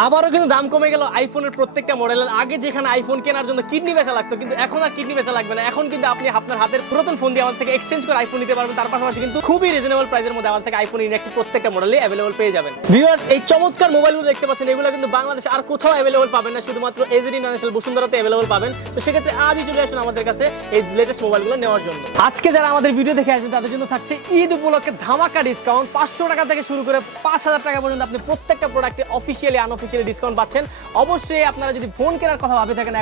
আবারও কিন্তু দাম কমে গেল আইফোনের প্রত্যেকটা মডেলের। আগে যেখানে আইফোন কেনার জন্য কিডনি বেচা লাগতো, কিন্তু এখন আর কিডনি বেচা লাগবে না। এখন কিন্তু আপনি আপনার হাতের পুরাতন ফোন দিয়ে আমাদের থেকে এক্সচেঞ্জ করে আইফোন নিতে পারবেন। তার পাশাপাশি কিন্তু খুবই রিজনেবল প্রাইসের মধ্যে আমাদের থেকে আইফোন ইনএক্টিভ প্রত্যেকটা মডেলই অ্যাভেলেবল পেয়ে যাবেন। ভিউয়ার্স, এই চমৎকার মোবাইলগুলো দেখতে পাচ্ছেন, এগুলো কিন্তু বাংলাদেশে আর কোথাও অ্যাভেলেবল পাবেন না, শুধুমাত্র এজেড ইন্টারন্যাশনাল বসুন্ধরাতে অ্যাভেলেবল পাবেন। তো সেক্ষেত্রে আজই চলে আসুন আমাদের কাছে এই লেটেস্ট মোবাইলগুলো নেওয়ার জন্য। আজকে যারা আমাদের ভিডিও দেখে আসবেন তাদের জন্য থাকছে ঈদ উপলক্ষে ধামাকা ডিসকাউন্ট। 500 টাকা থেকে শুরু করে 5000 টাকা পর্যন্ত আপনি প্রত্যেকটা প্রোডাক্টে অফিসিয়ালি আনঅফিসিয়ালি ডিসকাউন্ট পাচ্ছেন। অবশ্যই আপনারা যদি ফোন কেনার কথা ভাবে থাকেন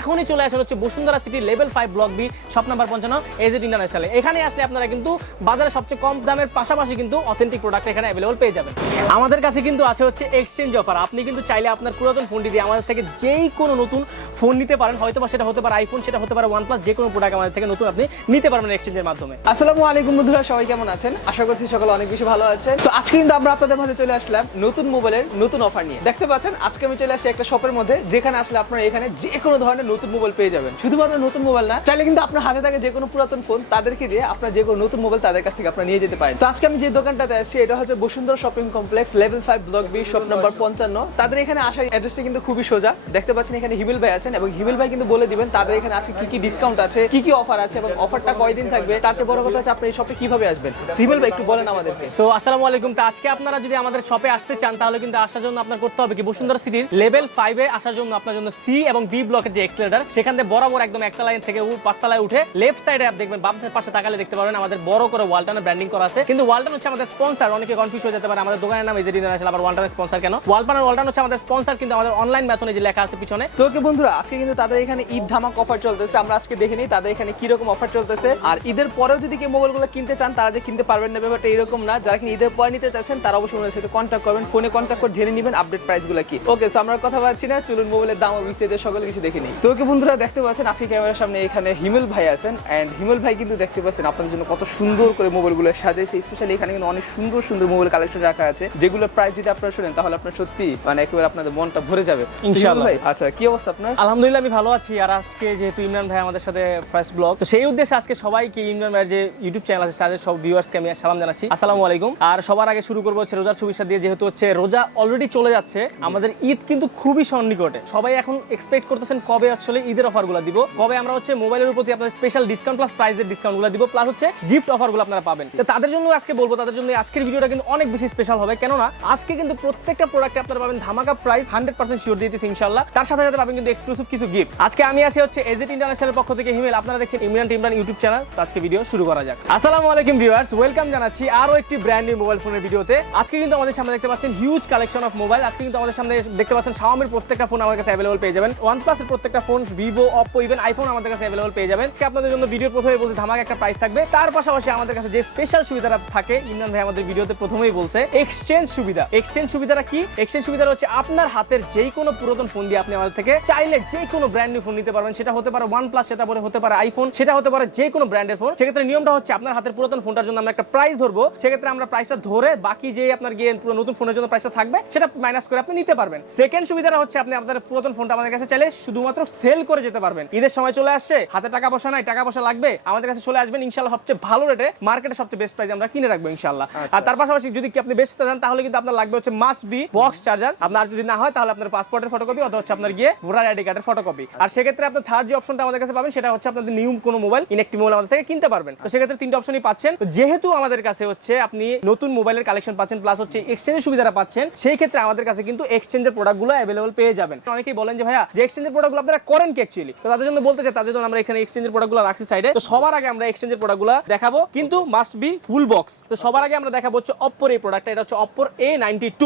এখনই চলে আসুন হচ্ছে Bashundhara city level 5 block B shop number 55 A Z international. এখানে আসলে আপনারা কিন্তু বাজারে সবচেয়ে কম দামের পাশাপাশি কিন্তু অথেন্টিক প্রোডাক্ট এখানে অ্যাভেলেবল পেয়ে যাবেন। আমাদের কাছে কিন্তু আছে হচ্ছে এক্সচেঞ্জ অফার। আপনি কিন্তু চাইলে আপনার পুরাতন ফোনটি দিয়ে আমাদের থেকে যেই কোনো নতুন ফোন নিতে পারেন, হয়তো বা সেটা হতে পারে আইফোন, সেটা হতে পারে OnePlus, যে কোনো প্রোডাক্ট আমাদের থেকে নতুন আপনি নিতে পারবেন এক্সচেঞ্জের মাধ্যমে। আসসালামু আলাইকুম বন্ধুরা, সবাই কেমন আছেন? আশা করছি সকলে অনেক বেশি ভালো আছেন। তো আজকে কিন্তু আমরা আপনাদের মাঝে চলে আসলাম নতুন মোবাইলের নতুন অফার নিয়ে। দেখতে পাচ্ছেন আজকে আমি চলে আসি একটা শপের মধ্যে, যেখানে আসলে আপনারা এখানে যে কোনো ধরনের নতুন মোবাইল পেয়ে যাবেন। শুধুমাত্র নতুন মোবাইল না, চাইলে কিন্তু আপনার হাতে থাকে যে কোনো পুরাতন ফোন, তাদেরকে দিয়ে আপনার যে কোনো নতুন মোবাইল তাদের কাছ থেকে আপনারা নিয়ে যেতে পারেন। তো আজকে আমি যে দোকানটাতে আসছি এটা হচ্ছে Bashundhara shopping complex level 5 block B shop number 55। তাদের এখানে আসার অ্যাড্রেসটা কিন্তু খুবই সোজা। দেখতে পাচ্ছেন এখানে হিমেল ভাই আছেন এবং হিমেল ভাই কিন্তু বলে দিবেন তাদের এখানে আছে কি কি ডিসকাউন্ট আছে, কি কি অফার আছে এবং অফারটা কয়দিন থাকবে। তার চেয়ে বড় কথা হচ্ছে আপনি এই শপে কিভাবে আসবেন। হিমেল ভাই একটু বলেন আমাদেরকে। তো আসসালামু আলাইকুম। তো আজকে আপনারা যদি আমাদের শপে আসতে চান তাহলে কিন্তু আসার জন্য আপনার করতে হবে কি, বসুন্ধরা সিটির লেভেল 5 এ আসার জন্য আপনার জন্য সি এবং বি ব্লকের যে এক্সেলেটর, সেখান থেকে বরাবর একদম একটা লাইন থেকে 5 তলায় উঠে লেফট সাইডে আপনি দেখবেন, বাম পাশে তাকালে দেখতে পাবেন আমাদের বড় করে ওয়ালটনের ব্র্যান্ডিং করা আছে। কিন্তু ওয়ালটন হচ্ছে আমাদের স্পন্সর। অনেকে কনফিউজ হয়ে যেতে পারে আমাদের দোকানের নাম এজেড ইন্টারন্যাশনাল, আবার ওয়ালটনের স্পন্সর কেন? ওয়ালটন হচ্ছে আমাদের স্পন্সর, কিন্তু আমাদের অনলাইন মেথডে যে লেখা আছে পিছনে। তো ওকে বন্ধুরা, আজকে কিন্তু তাদের এখানে ঈদ ধামাক অফার চলতেছে। আমরা আজকে দেখে নিই তাদের এখানে কি রকম অফার চলতেছে। আর ঈদের পরেও যদি কেউ মোবাইলগুলো কিনতে চান তারা যে কিনতে পারবেন না, ব্যাপারটা এরকম না। যারা কিনা ঈদের পরে নিতে চাচ্ছেন তারা অবশ্যই আমাদের সাথে কন্ট্যাক্ট করবেন, ফোনে কন্ট্যাক্ট করে জেনে নেবেন আপডেট প্রাইসগুলো কি। ওকে, সো আমরা কথা বলছি না, চলুন মোবাইলের দাম ও বিস্তারিত সকল কিছু দেখে নিই। তো ওকে বন্ধুরা, দেখতে পাচ্ছেন আজকে ক্যামেরার সামনে এখানে হিমেল ভাই আছেন। এন্ড হিমেল ভাই কিন্তু দেখতে পাচ্ছেন আপনাদের জন্য কত সুন্দর করে মোবাইলগুলো সাজাইছে। স্পেশালি এখানে কিন্তু অনেক সুন্দর সুন্দর মোবাইল কালেকশন রাখা আছে, যেগুলো প্রাইস যদি আপনারা শুনেন তাহলে আপনার সত্যি মানে একেবারে আপনাদের মনটা ভরে যাবে ইনশাআল্লাহ। ভাই, আচ্ছা কি অবস্থা আপনার? আলহামদুলিল্লাহ আমি ভালো আছি। আর আজকে যেহেতু ইমরান ভাই আমাদের সাথে ফার্স্ট ব্লগ, তো সেই উদ্দেশ্যে আজকে সবাইকে ইমরান ভাইয়ের যে ইউটিউব চ্যানেল আছে তাদের সব ভিউয়ার্সকে আমি সালাম জানাচ্ছি, আসসালামু আলাইকুম। আর সবার আগে শুরু করবো হচ্ছে রোজার শুভেচ্ছা দিয়ে। যেহেতু হচ্ছে রোজা অলরেডি চলে যাচ্ছে, আমাদের ঈদ কিন্তু খুবই সন্নিকটে। সবাই এখন এক্সপেক্ট করতেছেন কবে আসলে ঈদের অফারগুলো দিব, কবে আমরা হচ্ছে মোবাইলের প্রতি আপনাদের স্পেশাল ডিসকাউন্ট প্লাস প্রাইসের ডিসকাউন্টগুলো দিব, প্লাস হচ্ছে গিফট অফারগুলো আপনারা পাবেন। তো তাদের জন্য আজকে বলবো, তাদের জন্য আজকের ভিডিওটা কিন্তু অনেক বেশি স্পেশাল হবে। কেননা আজকে কিন্তু প্রত্যেকটা প্রোডাক্টে আপনারা পাবেন ধামাকা প্রাইস, 100% শিওর দিতেছি ইনশাআল্লাহ। তার সাথে সাথে পাবেন কিন্তু এক্সক্লুসিভ কিছু গিফট। আজকে আমি আছি হচ্ছে এজেড ইন্টারন্যাশনাল পক্ষ থেকে হিমেল, আপনারা দেখছেন ইমরান ইউটিউব চ্যানেল। তো আজকে ভিডিও শুরু করা যাক। আসসালামু আলাইকুম ভিউয়ার্স, ওয়েলকাম জানাচ্ছি আরো একটি ব্র্যান্ড নিউ মোবাইল ফোনের ভিডিওতে। আজকে কিন্তু আমাদের সামনে দেখতে পাচ্ছেন হিউজ কালেকশন অফ মোবাইল। আজকে কিন্তু আমাদের সামনে দেখতে পাচ্ছেন Xiaomi প্রত্যেকটা ফোন আমাদের কাছে अवेलेबल পেয়ে যাবেন, OnePlus এর প্রত্যেকটা phone, Vivo, Oppo, even iPhone আমাদের কাছে अवेलेबल পেয়ে যাবেন। আজকে আপনাদের জন্য ভিডিওর প্রথমেই বলছি ধামাকা একটা প্রাইস থাকবে। তার পাশাপাশি আমাদের কাছে যে স্পেশাল সুবিধাটা থাকে, ইমরান ভাই আমাদের ভিডিওতে প্রথমেই বলছে এক্সচেঞ্জ সুবিধা। এক্সচেঞ্জ সুবিধাটা কি? এক্সচেঞ্জ সুবিধা হচ্ছে আপনার হাতের যেই কোনো পুরাতন ফোন দিয়ে আপনি আমাদের থেকে চাইলে যে কোনো ব্র্যান্ড নিউ ফোন নিতে পারবেন। সেটা হতে পারে OnePlus, সেটা হতে পারে আইফোন, সেটা হতে পারে যে কোনো ব্র্যান্ডের ফোন। সেক্ষেত্রে নিয়মটা হচ্ছে আপনার হাতের পুরাতন ফোনটার জন্য আমরা একটা প্রাইস ধরবো। সেক্ষেত্রে আমরা প্রাইসটা ধরে বাকি যে আপনার গিয়ে পুরো নতুন ফোনের জন্য প্রাইসটা থাকবে সেটা মাইনাস করে আপনি নিতে পারবেন। সেকেন্ড সুবিধাটা হচ্ছে আপনি আপনার পুরাতন ফোনটা আমাদের কাছে চাইলে শুধুমাত্র সেল করে যেতে পারবেন। ঈদের সময় চলে আসছে, হাতে টাকা পয়সা নাই, টাকা পয়সা লাগবে, আমাদের কাছে চলে আসবেন ইনশাআল্লাহ। সবচেয়ে ভালো রেটে, মার্কেটে সবচেয়ে বেস্ট প্রাইস আমরা কিনে রাখবো ইনশাআল্লাহ। আর তার পাশাপাশি যদি কি আপনি বেচতে চান তাহলে কিন্তু আপনার লাগবে হচ্ছে মাস্ট বি বক্স চার্জার। আপনার যদি না হয় তাহলে আপনার পাসপোর্টের ফটোকপি অথবা হচ্ছে আপনার গিয়ে ভোটার আইডি কার্ডের ফটোকপি। আর সেক্ষেত্রে আপনার থার্ড যে অপশনটা আমাদের কাছে পাবেন সেটা হচ্ছে আপনাদের নিউ কোনো মোবাইল, ইনএক্টিভ মোবাইল আমাদের থেকে কিনতে পারবেন। তো সেক্ষেত্রে তিনটা অপশনই পাচ্ছেন। যেহেতু আমাদের কাছে হচ্ছে আপনি নতুন মোবাইলের কালেকশন পাচ্ছেন, প্লাস হচ্ছে এক্সচেঞ্জের সুবিধাটা পাচ্ছেন, সেই ক্ষেত্রে আমাদের কাছে কিন্তু এক্সচেঞ্জের প্রোডাক্টগুলো अवेलेबल পেয়ে যাবেন। অনেকেই বলেন যে ভাইয়া যে এক্সচেঞ্জের প্রোডাক্টগুলো আপনারা করেন কি অ্যাকচুয়ালি? তো তাদের জন্য বলতে চাই, তাদের জন্য আমরা এখানে এক্সচেঞ্জের প্রোডাক্টগুলো রাখছি সাইডে। তো সবার আগে আমরা এক্সচেঞ্জের প্রোডাক্টগুলো দেখাবো, কিন্তু মাস্ট বি ফুল বক্স। তো সবার আগে আমরা দেখাবো হচ্ছে Oppo এই প্রোডাক্টটা। এটা হচ্ছে Oppo A92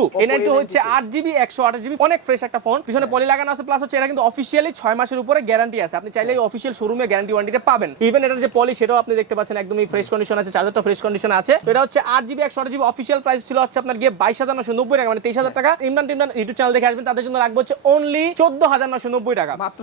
হচ্ছে 8GB 128GB, অনেক ফ্রেশ একটা ফোন। পিছনে পলি লাগানো আছে, প্লাস হচ্ছে এটা কিন্তু অফিশিয়ালি 6 মাসের উপরে গ্যারান্টি আছে। আপনি চাইলে অফিশিয়াল শোরুমে গ্যারান্টি ওয়ারেন্টিটা পাবেন। ইভেন এটার যে পলি সেটাও আপনি দেখতে পাচ্ছেন একদমই ফ্রেশ কন্ডিশন আছে, চার্জারটা ফ্রেশ কন্ডিশন আছে। তো এটা হচ্ছে 8GB 128GB, অফিশিয়াল প্রাইস ছিল হচ্ছে আপনার গিয়ে 22,990 টাকা, মানে 23,000 টাকা। ইমরান ইউটিউব চ্যানেল দেখে আসবেন, তাদের জন্য রাখবো হচ্ছে অনলি 14,990 টাকা, মাত্র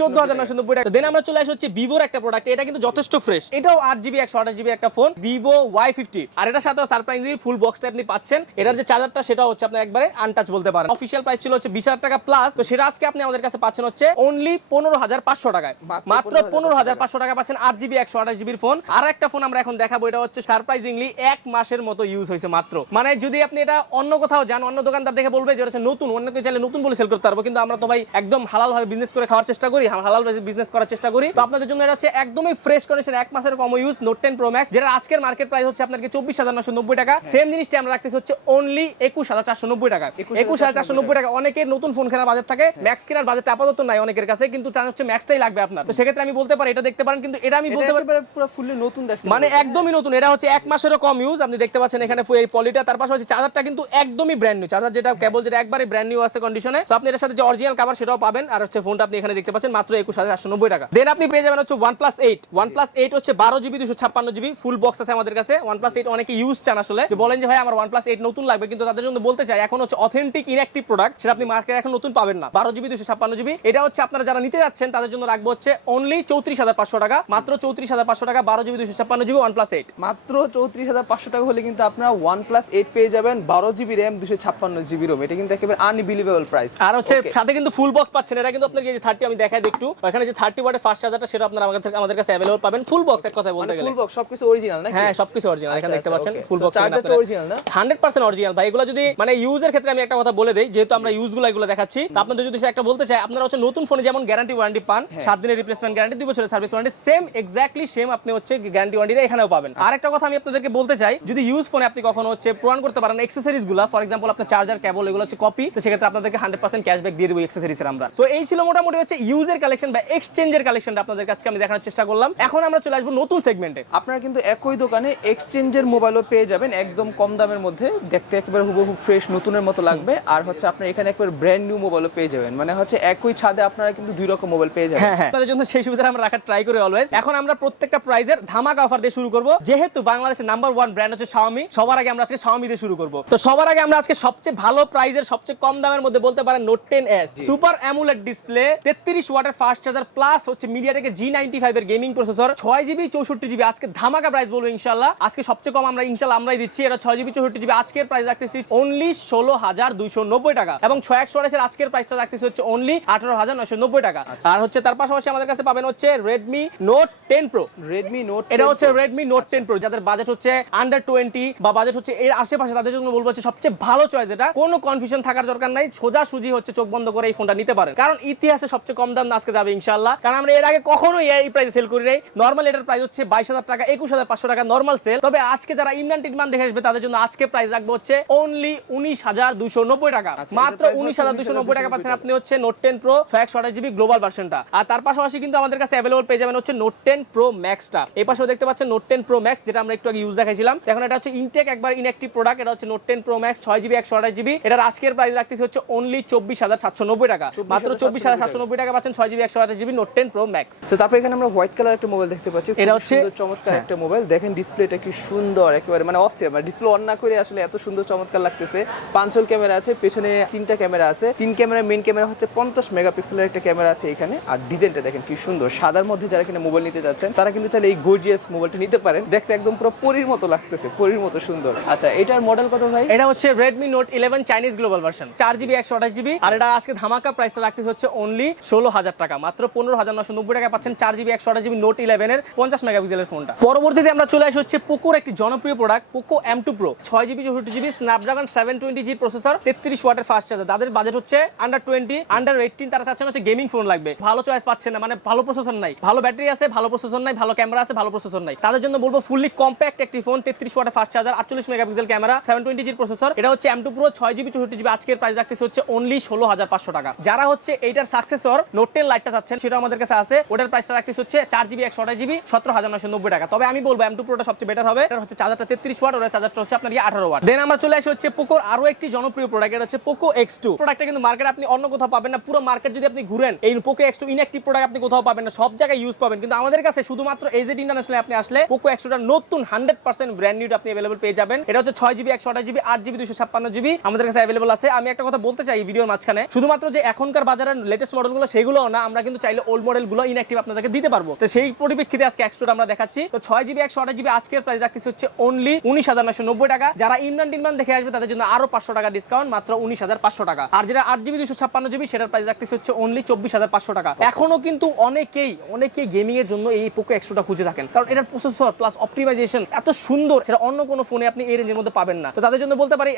14,990 টাকা। দেন আমরা চলে আসি হচ্ছে ভিভোর একটা প্রোডাক্ট। এটা কিন্তু যথেষ্ট ফ্রেশ, এটাও 8GB 128GB একটা ফোন, Vivo Y50। আর এটার সাথেও সারপ্রাইজিং ফুল বক্সটা আপনি পাচ্ছেন। এটার যে চার্জারটা সেটা হচ্ছে আপনার একবারে আনটাচ বলতে পারেন। অফিশিয়াল প্রাইস ছিল হচ্ছে 20,000 টাকা প্লাস, তো সেটা আজকে আপনি আমাদের কাছে পাচ্ছেন হচ্ছে অনলি 15,500 টাকায়, মাত্র 15,500 টাকা পাচ্ছেন 8GB 128GB ফোন। আর একটা ফোন আমরা এখন দেখাবো, এটা হচ্ছে সারপ্রাইজিংলি 1 মাসের মতো ইউজ হয়েছে মাত্র। মানে যদি আপনি এটা অন্য কোথাও যান, অন্য দোকানদার দেখে বলবে যে হচ্ছে নতুন, অন্য কেউ চাইলে নতুন বলে সেল করতে পারবো, কিন্তু আমরা তো ভাই একদম হালাল ভাবে বিজনেস করে খাওয়ার চেষ্টা করি, হালাল বিজনেস করার চেষ্টা করি। তো আপনাদের জন্য এটা হচ্ছে একদমই ফ্রেশ কন্ডিশন, 1 মাসের কম ইউজ নোট 10 প্রো ম্যাক্স, যেটা আজকের মার্কেট প্রাইস হচ্ছে আপনাকে 24,990 টাকা। সেম জিনিসটা আমরা রাখতেছি হচ্ছে অনলি 21,490 টাকা। 21,490 টাকা। অনেকের নতুন ফোন কেনার বাজেট থাকে, ম্যাক্স কেনার বাজেট আপাতত নাই অনেকের কাছে, কিন্তু চান হচ্ছে ম্যাক্সটাই লাগবে আপনার। তো সেক্ষেত্রে আমি বলতে পারি এটা দেখতে পারেন, কিন্তু এটা আমি বলতে পারি পুরো ফুললি নতুন দেখতে, মানে একদমই নতুন। এটা হচ্ছে 1 মাসেরও কম ইউজ, আপনি দেখতে পাচ্ছেন এখানে এই পলিটা। তার পাশাপাশি চার্জারটা কিন্তু একদমই ব্র্যান্ড নিউ চার্জার, যেটা কেবল যেটা একবারে ব্র্যান্ড নিউ আছে কন্ডিশনে। তো আপনি এর সাথে যে অরিজিনাল কভার সেটাও পাবেন। আর হচ্ছে ফোনটা আপনি এখানে দেখতে পাচ্ছেন মাত্র 21,890 টাকা। দেন আপনি পেয়ে যাবেন হচ্ছে OnePlus 8। OnePlus 8 হচ্ছে 12GB 256GB ফুল বক্স আছে আমাদের কাছে। OnePlus 8 অনেকে ইউজ চান আসলে, যে বলেন যে ভাই আমার OnePlus 8 নতুন লাগবে, কিন্তু তাদের জন্য বলতে চাই এখন হচ্ছে অথেন্টিক ইনঅ্যাক্টিভ প্রোডাক্ট, সেটা আপনি মার্কেটে এখন নতুন পাবেন না। 12GB 256GB এটা হচ্ছে আপনারা যারা নিতে যাচ্ছেন তাদের জন্য রাখবো হচ্ছে অনলি 34,500 টাকা, মাত্র 34,500 টাকা। 12GB 256GB OnePlus 8 মাত্র 34,500 টাকা হলে কিন্তু আপনারা OnePlus 8 পেয়ে যাবেন, 12GB RAM 256GB ROM। এটা কিন্তু একেবারে আনবিলিভেবল প্রাইস। আর হচ্ছে সাথে কিন্তু ফুল বক্স পাচ্ছেন। এটা কিন্তু আপনাদের যে 30 আমি দেখাই একটু, এখানে যে 30 ওয়াটের ফাস্ট চার্জারটা সেটা আপনারা আমাদের কাছে अवेलेबल পাবেন। ফুল বক্স এক কথা বলতে গেলে ফুল বক্স সবকিছু অরিজিনাল নাকি? হ্যাঁ সবকিছু অরিজিনাল, এখানে দেখতে পাচ্ছেন ফুল বক্স। চার্জারটা অরিজিনাল না? 100% অরিজিনাল ভাই। এগুলো যদি মানে ইউজের ক্ষেত্রে আমি একটা কথা বলে দেই, যেহেতু আমরা ইউজগুলো এগুলো দেখাচ্ছি, তো আপনাদের যদি একটা বলতে চাই, আপনারা হচ্ছে নতুন ফোনে যেমন গ্যারান্টি ওয়ারেন্টি পান, 7 দিনের রিপ্লেসমেন্ট গ্যারান্টি, 2 বছরের service warranty, same exactly same আপনি হচ্ছে গ্যারান্টি ওয়ারেন্টিটা এখানেও পাবেন। আরেকটা কথা আমি আপনাদেরকে বলতে চাই, যদি ইউজ ফোনে আপনি কখনো হচ্ছে প্রমাণ করতে পারেন অ্যাকসেসরিজ গুলো, ফর এক্সাম্পল আপনার চার্জার কেবল এগুলো হচ্ছে কপি, তো সেক্ষেত্রে আপনাদেরকে 100% ক্যাশব্যাক দিয়ে দেবো অ্যাকসেসরিজের আমরা। সো এই ছিল মোটামুটি হচ্ছে ইউজের কালেকশন বা এক্সচেঞ্জের কালেকশনটা আপনাদের কাছে আমি দেখানোর চেষ্টা করলাম। এখন আমরা চলে আসবো নতুন সেগমেন্টে। আপনারা কিন্তু একই দোকানে এক্সচেঞ্জের মোবাইলও পেয়ে যাবেন একদম কম দামের মধ্যে, দেখতে একেবারে হুবহু ফ্রেশ নতুনের মতো লাগবে। আর হচ্ছে আপনারা এখানে একবার ব্র্যান্ড নিউ মোবাইলও পেয়ে যাবেন, মানে হচ্ছে একই ছাদে আপনারা কিন্তু দুই রকম মোবাইল পেয়ে যাবেন। হ্যাঁ, আপনাদের জন্য সেই সুবিধা আমরা রাখার ট্রাই করি অলওয়েজ। এখন আমরা প্রত্যেকটা প্রাইজের ধামাকা অফার দিয়ে শুরু করব, যেহেতু বাংলাদেশের নাম্বার 1 ব্র্যান্ড হচ্ছে Xiaomi। সবার আগে আমরা আজকে Xiaomi দিয়ে শুরু করব। তো সবার আগে আমরা আজকে সবচেয়ে ভালো প্রাইজের সবচেয়ে কম দামের মধ্যে বলতে পারেন Note 10s super AMOLED display, 33 ওয়াটের ফাস্ট চার্জার প্লাস হচ্ছে মিডিয়াটেকের G95 এর গেমিং প্রসেসর, 6GB 64GB আজকে ধামাকা প্রাইস বলবো ইনশাআল্লাহ। আজকে সবচেয়ে কম আমরা ইনশাআল্লাহ আমরাই দিচ্ছি। এটা 6GB 64GB আজকের প্রাইস রাখতেছি অনলি 16,290 টাকা, এবং 6128 এর আজকের প্রাইসটা রাখতেছি হচ্ছে অনলি 18,990 টাকা। আর হচ্ছে তার পাশাপাশি আমাদের কাছে পাবেন হচ্ছে Redmi Note 10 Pro। Redmi Note এটা হচ্ছে Redmi Note 10 Pro, যাদের বাজেট হচ্ছে আন্ডার 20 বা বাজেট হচ্ছে এর আশেপাশে, তাদের জন্য বলবো হচ্ছে সবচেয়ে ভালো চয়েস। এটা কোনো কনফিউশন থাকার দরকার নাই, সোজাসুজি হচ্ছে চোখ বন্ধ করে এই ফোনটা নিতে পারেন, কারণ ইতিহাসে সবচেয়ে কম দাম আজকে যাবে ইনশাআল্লাহ। কারণ আমরা এর আগে কখনোই এই প্রাইসে সেল করি নাই। নরমাল এটার প্রাইস হচ্ছে 22,000 টাকা, 21,500 টাকা নরমাল সেল। তবে আজকে যারা ইমরান টিটমান দেখে আসবে তাদের জন্য আজকে প্রাইস রাখবো হচ্ছে অনলি 19,290 টাকা। মাত্র 19,290 টাকা পাচ্ছেন আপনি হচ্ছে Note 10 Pro 628GB গ্লোবাল ভার্সনটা। আর তার পাশাপাশি কিন্তু আমাদের কাছে अवेलेबल পেয়ে যাবেন হচ্ছে Note 10 Pro Maxটা। এই পাশেও দেখতে পাচ্ছেন Note 10 Pro Max, যেটা আমরা একটু আগে ইউজ দেখাইছিলাম। এখন এটা হচ্ছে ইনটেক একবার ইনঅ্যাক্টিভ প্রোডাক্ট। এটা হচ্ছে Note 10 Pro Max 6GB 128GB। এটার আজকের প্রাইস রাখতেছি হচ্ছে অনলি 24,790 টাকা। মাত্র 24,790 টাকা পাচ্ছেন 6GB 128GB Note 10 Pro Max। তো তারপর এখানে আমরা হোয়াইট কালার একটা মোবাইল দেখতে পাচ্ছি, এটা হচ্ছে চমৎকার একটা মোবাইল। দেখেন ডিসপ্লেটা কি সুন্দর, একেবারে মানে অস্থির। মানে ডিসপ্লে অন না করে আসলে এত সুন্দর চমৎকার লাগতেছে। 5 হোল ক্যামেরা আছে, পেছনে 3টা ক্যামেরা আছে। 3 ক্যামেরা, মেইন ক্যামেরা হচ্ছে 50 মেগাপিক্সেলের একটা ক্যামেরা আছে এখানে। আর ডিজাইনটা দেখেন কি সুন্দর, সাদার মধ্যে যারা কিনা মোবাইল নিতে যাচ্ছেন তারা কিন্তু চাইলে এই গর্জিয়াস মোবাইলটা নিতে পারেন। দেখতে একদম পুরো পরীর মতো লাগতেছে, পরীর মতো সুন্দর। আচ্ছা, এটার মডেল কত ভাই? এটা হচ্ছে Redmi Note 11 Chinese global version, 4GB 128GB। আর এটা আজকে ধামাকা প্রাইসটা রাখতেছে হচ্ছে অনলি 16,000 টাকা। মাত্র 15,990 টাকা পাচ্ছেন 4GB 128GB Note 11 এর 50 মেগাপিক্সেলের ফোনটা। পরবর্তীতে আমরা চলে আসি হচ্ছে পোকোর একটি জনপ্রিয় product Poco M2 Pro, 6GB 64GB Snapdragon 720G processor, 33 ওয়াটের ফাস্ট চার্জার। তাদের বাজেট হচ্ছে আন্ডার 20 আন্ডার 18, তারা চাচ্ছেন হচ্ছে গেমিং ফোন লাগবে, ভালো চয়েস পাচ্ছেন না, মানে ভালো প্রসেসর নাই, ভালো ব্যাটারি আছে, ভালো প্রসেসর নাই, ভালো ক্যামেরা আছে, ভালো প্রসেসর নাই। তাদের জন্য বলবো ফুললি কম্প্যাক্ট একটি ফোন, 33 ওয়াটের fast charger, 48 megapixel camera, 720G processor. এটা হচ্ছে M2 Pro 6GB 64GB আজকের প্রাইস রাখতেছে হচ্ছে অনলি 16,500 টাকা। যারা হচ্ছে এইটার সাকসেসর Note 10 লাইটটা চাচ্ছেন সেটা আমাদের কাছে আছে, ওটার প্রাইসটা রাখতেছে হচ্ছে 4GB 128GB 17,990 টাকা। তবে আমি বলবো M2 Proটা সবচেয়ে বেটার হবে। এটা হচ্ছে চার্জারটা 33 ওয়াট, ওটার চার্জারটা হচ্ছে আপনার 18 ওয়াট। দেন আমরা চলে আসি হচ্ছে পোকোর আরো একটি জনপ্রিয় প্রোডাক্ট, এটা হচ্ছে Poco X2। প্রোডাক্টটা কিন্তু মার্কেটে আপনি অন্য কোথাও পাবেন না, পুরো মার্কেট যদি আপনি ঘুরেন এই Poco X2 ইনঅ্যাক্টিভ প্রোডাক্ট আপনি কোথাও পাবেন না, সব জায়গায় ইউজ পাবেন। কিন্তু আমাদের কাছে শুধুমাত্র AZ ইন্টারন্যাশনালে আপনি আসলে Poco X2টা নতুন 100% ব্র্যান্ড নিউ আপনি अवेलेबल পেয়ে যাবেন। এটা হচ্ছে 6GB 128GB 8GB 256GB আমাদের কাছে अवेलेबल আছে। আমি একটা কথা বলতে চাই ভিডিওর মাঝখানে, শুধুমাত্র যে এখনকার বাজারের লেটেস্ট মডেলগুলো সেগুলো না, আমরা কিন্তু চাইলে ওল্ড মডেলগুলো ইনঅ্যাক্টিভ আপনাদেরকে দিতে পারবো। তো সেই পরিপ্রেক্ষিতে আজকে X2টা আমরা দেখাচ্ছি। তো 6GB 128GB আজকের প্রাইস রাখতেছি হচ্ছে অনলি 19,990 টাকা। যারা ইমরান টিনমান দেখে আসবে তাদের জন্য আরো 500 টাকা ডিসকাউন্ট, মাত্র 19,500 টাকা। আর যেটা 8GB 256GB সেটার প্রাইস রাখতেছি হচ্ছে অনলি 24,500 টাকা। এখনো কিন্তু অনেকেই গেমিং এর জন্য এই Poco X2টা খুঁজে থাকেন, কারণ এটার প্রসেসর প্লাস অপটিমাইজেশন এত সুন্দর, সেটা অন্য কোনো ফোনে আপনি এই রেঞ্জের মধ্যে পাবেন না। তো তাদের জন্য বলতে পারি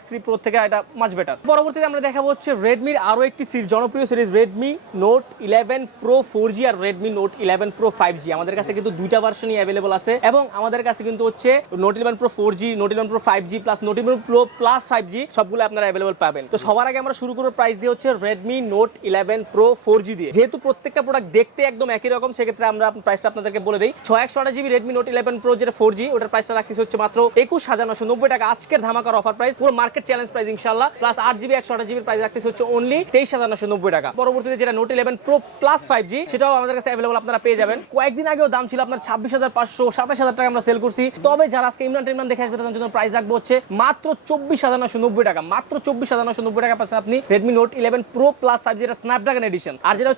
X3 Pro থেকে থেকে এটা মাচ বেটার। পরবর্তীতে আমরা দেখাবো হচ্ছে রেডমির আরো একটি জনপ্রিয় series Redmi note 11 pro 4G আর রেডমি নোট 11 প্রো 5G। আমাদের কাছে কিন্তু দুইটা ভার্সনই অ্যাভেলেবল আছে এবং আমাদের কাছে কিন্তু হচ্ছে note 11 pro 4G, note 11 pro 5G plus note 11 pro plus 5G সবগুলো আপনারা অ্যাভেলেবল পাবেন। তো সবার আগে আমরা শুরু করব প্রাইস দিয়ে হচ্ছে রেডমি নোট 11 প্রো 4G দিয়ে। যেহেতু প্রত্যেকটা প্রোডাক্ট দেখতে একদম একই রকম, সেক্ষেত্রে আমরা প্রাইসটা আপনাদেরকে বলে দিই। 628GB রেডমি নোট 11 প্রো যেটা 4G, ওটার প্রাইসটা রাখতেছে হচ্ছে মাত্র 21990 টাকা। আজকের ধামাকার অফার প্রাইস, পুরো মার্কেট চ্যালেঞ্জ প্রাইস ইনশাআল্লাহ। প্লাস 8GB 128GB প্রাইস রাখতেছে হচ্ছে অনলি 23990 টাকা। পরবর্তীতে যেটা নোট 11 প্রো প্লাস 5G, সেটাও আমাদের কাছে অ্যাভেলেবল আপনারা পেয়ে যাবেন। কয়েকদিন আগেও দাম ছিল আপনার 26500 27000 টাকা আমরা সেল করছি। তবে যারা আজকে ইমরান দেখে আসবে তাদের জন্য প্রাইস রাখবো হচ্ছে মাত্র 24990 টাকা। মাত্র 24990 টাকা পাচ্ছেন আপনি Redmi note 11 pro plus 5G যেটা স্ন্যাপড্রাগন এডিশন। আর যেটা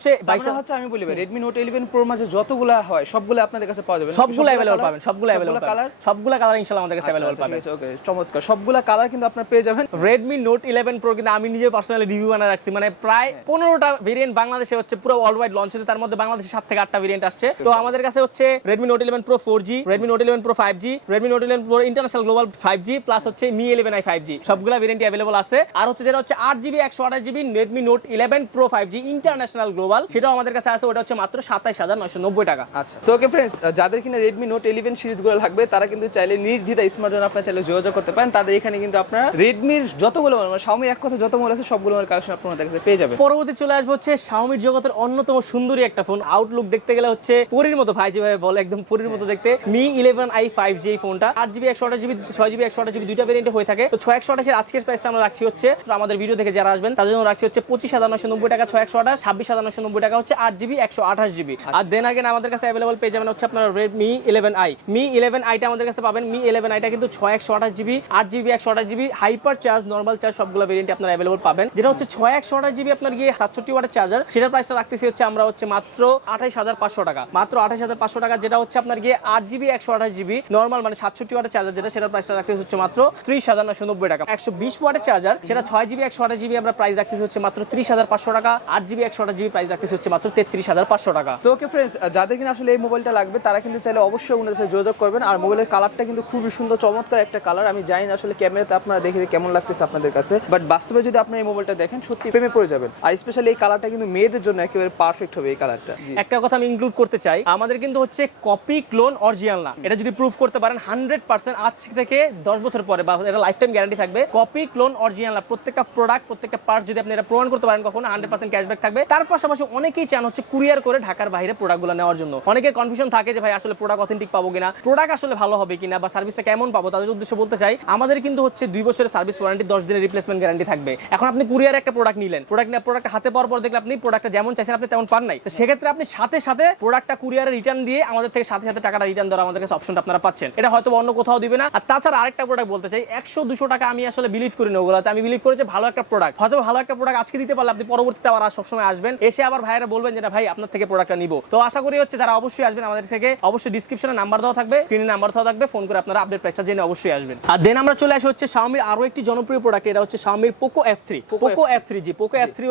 হচ্ছে আমি বলি রেডমি নোট 11 প্রো মাঝে যতগুলো হয় সবগুলো আপনাদের কাছে পাওয়া যাবে, সবগুলো অ্যাভেলেবল পাবেন, সবগুলো অ্যাভেলেবল কালার, সবগুলো কালার ইনশাআল্লাহ আমাদের কাছে অ্যাভেলেবল পাবেন। ওকে, চমৎকার, সবগুলো কালার কিন্তু আপনারা পেয়ে যাবেন। রেডমি নোট 11 প্রো কিন্তু আমি নিজে পার্সোনালি রিভিউ বানায় রাখছি, মানে প্রায় 15টা ভেরিয়েন্ট বাংলাদেশে হচ্ছে পুরো ওয়ার্ল্ড ওয়াইড লঞ্চ হয়েছে, তার মধ্যে বাংলাদেশে 7 থেকে 8টা ভেরিয়েন্ট আসছে। তো আমাদের কাছে হচ্ছে Redmi note 11 pro 4G, Redmi note 11 pro 5G, Redmi note 11 pro international global 5G plus হচ্ছে মি 11i 5G সবগুলো ভেরিয়েন্ট অ্যাভেলেবল আছে। আর হচ্ছে যেটা হচ্ছে 8GB 128GB Redmi note 11 pro 5G international global, সেটাও আমাদের কাছে আছে, ওটা হচ্ছে মাত্র 27990 টাকা। আচ্ছা, তো ওকে ফ্রেন্ডস, যাদের কিনা রেডমি নোট 11 সিরিজগুলো লাগবে তারা কিন্তু চাইলে নির্দ্বিধায় স্মার্টফোন আপনারা চাইলে যোগাযোগ করতে পারেন। তাদের এখানে কিন্তু আপনারা রেডমির যতগুলো মানে শাওমির এক কথা যত মডেল আছে সবগুলো কালেকশন আপনাদের কাছে পেয়ে যাবেন। পরবর্তী চলে আসবে হচ্ছে শাওমির জগতের অন্যতম সুন্দরী একটা ফোন। আউটলুক দেখতে গেলে হচ্ছে পরীর মতো, ভাই যেভাবে বলে একদম পরীর মতো দেখতে। মি 11i 5G এই ফোনটা 8GB 128GB 6GB 128GB দুইটা ভেরিয়েন্টে হয়ে থাকে। তো 628 এর আজকের প্রাইসটা আমরা রাখছি হচ্ছে, তো আমাদের ভিডিও দেখে যারা আসবেন তাদের জন্য রাখছি হচ্ছে 25990 টাকা 628, 26990 টাকা হচ্ছে 8GB 128GB। আর দেন আগেন আমাদের কাছে অ্যাভেলেবল পেয়ে যাবেন হচ্ছে আপনার রেডমি 11i। মি 11i টা আমাদের কাছে পাবেন। মি 11i টা কিন্তু 628GB 8GB 128GB hyper charge, normal charge সবগুলো ভেরিয়েন্টে আপনারা অ্যাভেলেবল পাবেন। যেটা হচ্ছে 628GB আপনার গিয়ে 67 ওয়াটের চার্জার, সেটার প্রাইসটা রাখতেছি হচ্ছে আমরা হচ্ছে মাত্র 28500 টাকা। মাত্র 28500 টাকা। যেটা হচ্ছে আপনার গিয়ে 8GB 128GB নরমাল মানে 67 ওয়াটের চার্জার, যেটা সেটার প্রাইসটা রাখতেছি হচ্ছে মাত্র 30990 টাকা। 120 ওয়াটের চার্জার, সেটা 6GB 128GB আমরা প্রাইস রাখতেছি হচ্ছে মাত্র 30500 টাকা। 8GB 128GB প্রাইস রাখতেছি হচ্ছে মাত্র 33500 টাকা। তো ওকে ফ্রেন্ডস, যাদের কিনা আসলে এই মোবাইলটা লাগবে তারা কিন্তু চাইলে অবশ্যই ওনাদের সাথে যোগাযোগ করবেন। আর মোবাইলের কালারটা কিন্তু খুবই সুন্দর, চমৎকার একটা কালার। আমি জানি না আসলে ক্যামেরাতে আপনারা দেখে কেমন লাগতেছে আপনাদের কাছে, বাট বাস্তবে যদি আপনি এই মোবাইলটা দেখেন সত্যি প্রেমে পড়ে যাবেন। আর স্পেশালি এই কালারটা কিন্তু মেয়েদের জন্য একেবারে পারফেক্ট হবে এই কালারটা। একটা কথা আমি ইনক্লুড করতে চাই, আমাদের কিন্তু হচ্ছে কপি ক্লোন অরিজিনাল না। এটা যদি প্রুফ করতে পারেন 100% আজ থেকে 10 বছর পরে বা এটা লাইফ টাইম গ্যারান্টি থাকবে। কপি ক্লোন অরিজিনাল না, প্রত্যেকটা প্রোডাক্ট প্রত্যেকটা পার্টস যদি আপনি এটা প্রমাণ করতে পারেন কখনো 100% ক্যাশব্যাক থাকবে। তার পাশাপাশি অনেকেই চান হচ্ছে কুরিয়ার করে ঢাকার বাইরে প্রোডাক্টগুলো নেওয়ার জন্য। অনেকের কনফিউশন থাকে যে ভাই আসলে প্রোডাক্ট অথেন্টিক পাবো কিনা, প্রোডাক্ট আসলে ভালো হবে কিনা বা সার্ভিসটা কেমন পাবো। তাদের উদ্দেশ্যে বলতে চাই আমাদের কিন্তু হচ্ছে 2 বছরের সার্ভিস ওয়ারেন্টি, 10 দিনের রিপ্লেসমেন্ট গ্যারান্টি থাকবে। এখন আপনি কুরিয়ার একটা প্রোডাক্ট নিলেন, প্রোডাক্ট হাতে পাওয়ার পর দেখলে আপনি প্রোডাক্টটা যেমন চাইছেন আপনি তেমন পান নাই, তো সেক্ষেত্রে আপনি সাথে সাথে প্রোডাক্টটা কুরিয়ারে রিটার্ন দিয়ে আমাদের থেকে সাথে সাথে টাকাটা রিটার্ন দেওয়ার আমাদের কাছে অপশনটা আপনারা পাচ্ছেন। এটা হয়তো অন্য কোথাও দিবে না। আর তাছাড়া আরেকটা প্রোডাক্ট বলতে চাই, 100-200 টাকা আমি আসলে বিলিভ করি না ওগুলোতে। আমি বিলিভ করি যে ভালো একটা প্রোডাক্ট, হয়তো ভালো একটা প্রোডাক্ট আজকে দিতে পারলে আপনি পরবর্তীতে আবার সবসময় আসবেন, এসে আবার ভাইয়েরা বলবেন যে না ভাই আপনার থেকে প্রোডাক্টটা নিব। তো আশা করি হচ্ছে যারা অবশ্যই আসবেন আমাদের থেকে, অবশ্যই ডিসক্রিপশনে নাম্বার দেওয়া থাকবে, স্ক্রিনে নাম্বার দেওয়া থাকবে, ফোন করে আপনারা আপডেট প্রাইসটা জেনে অবশ্যই আসবেন। আর দেন আমরা চলে আসি হচ্ছে Xiaomi আরো একটি জনপ্রিয় প্রোডাক্ট, এটা হচ্ছে Xiaomi Poco F3। Poco F3G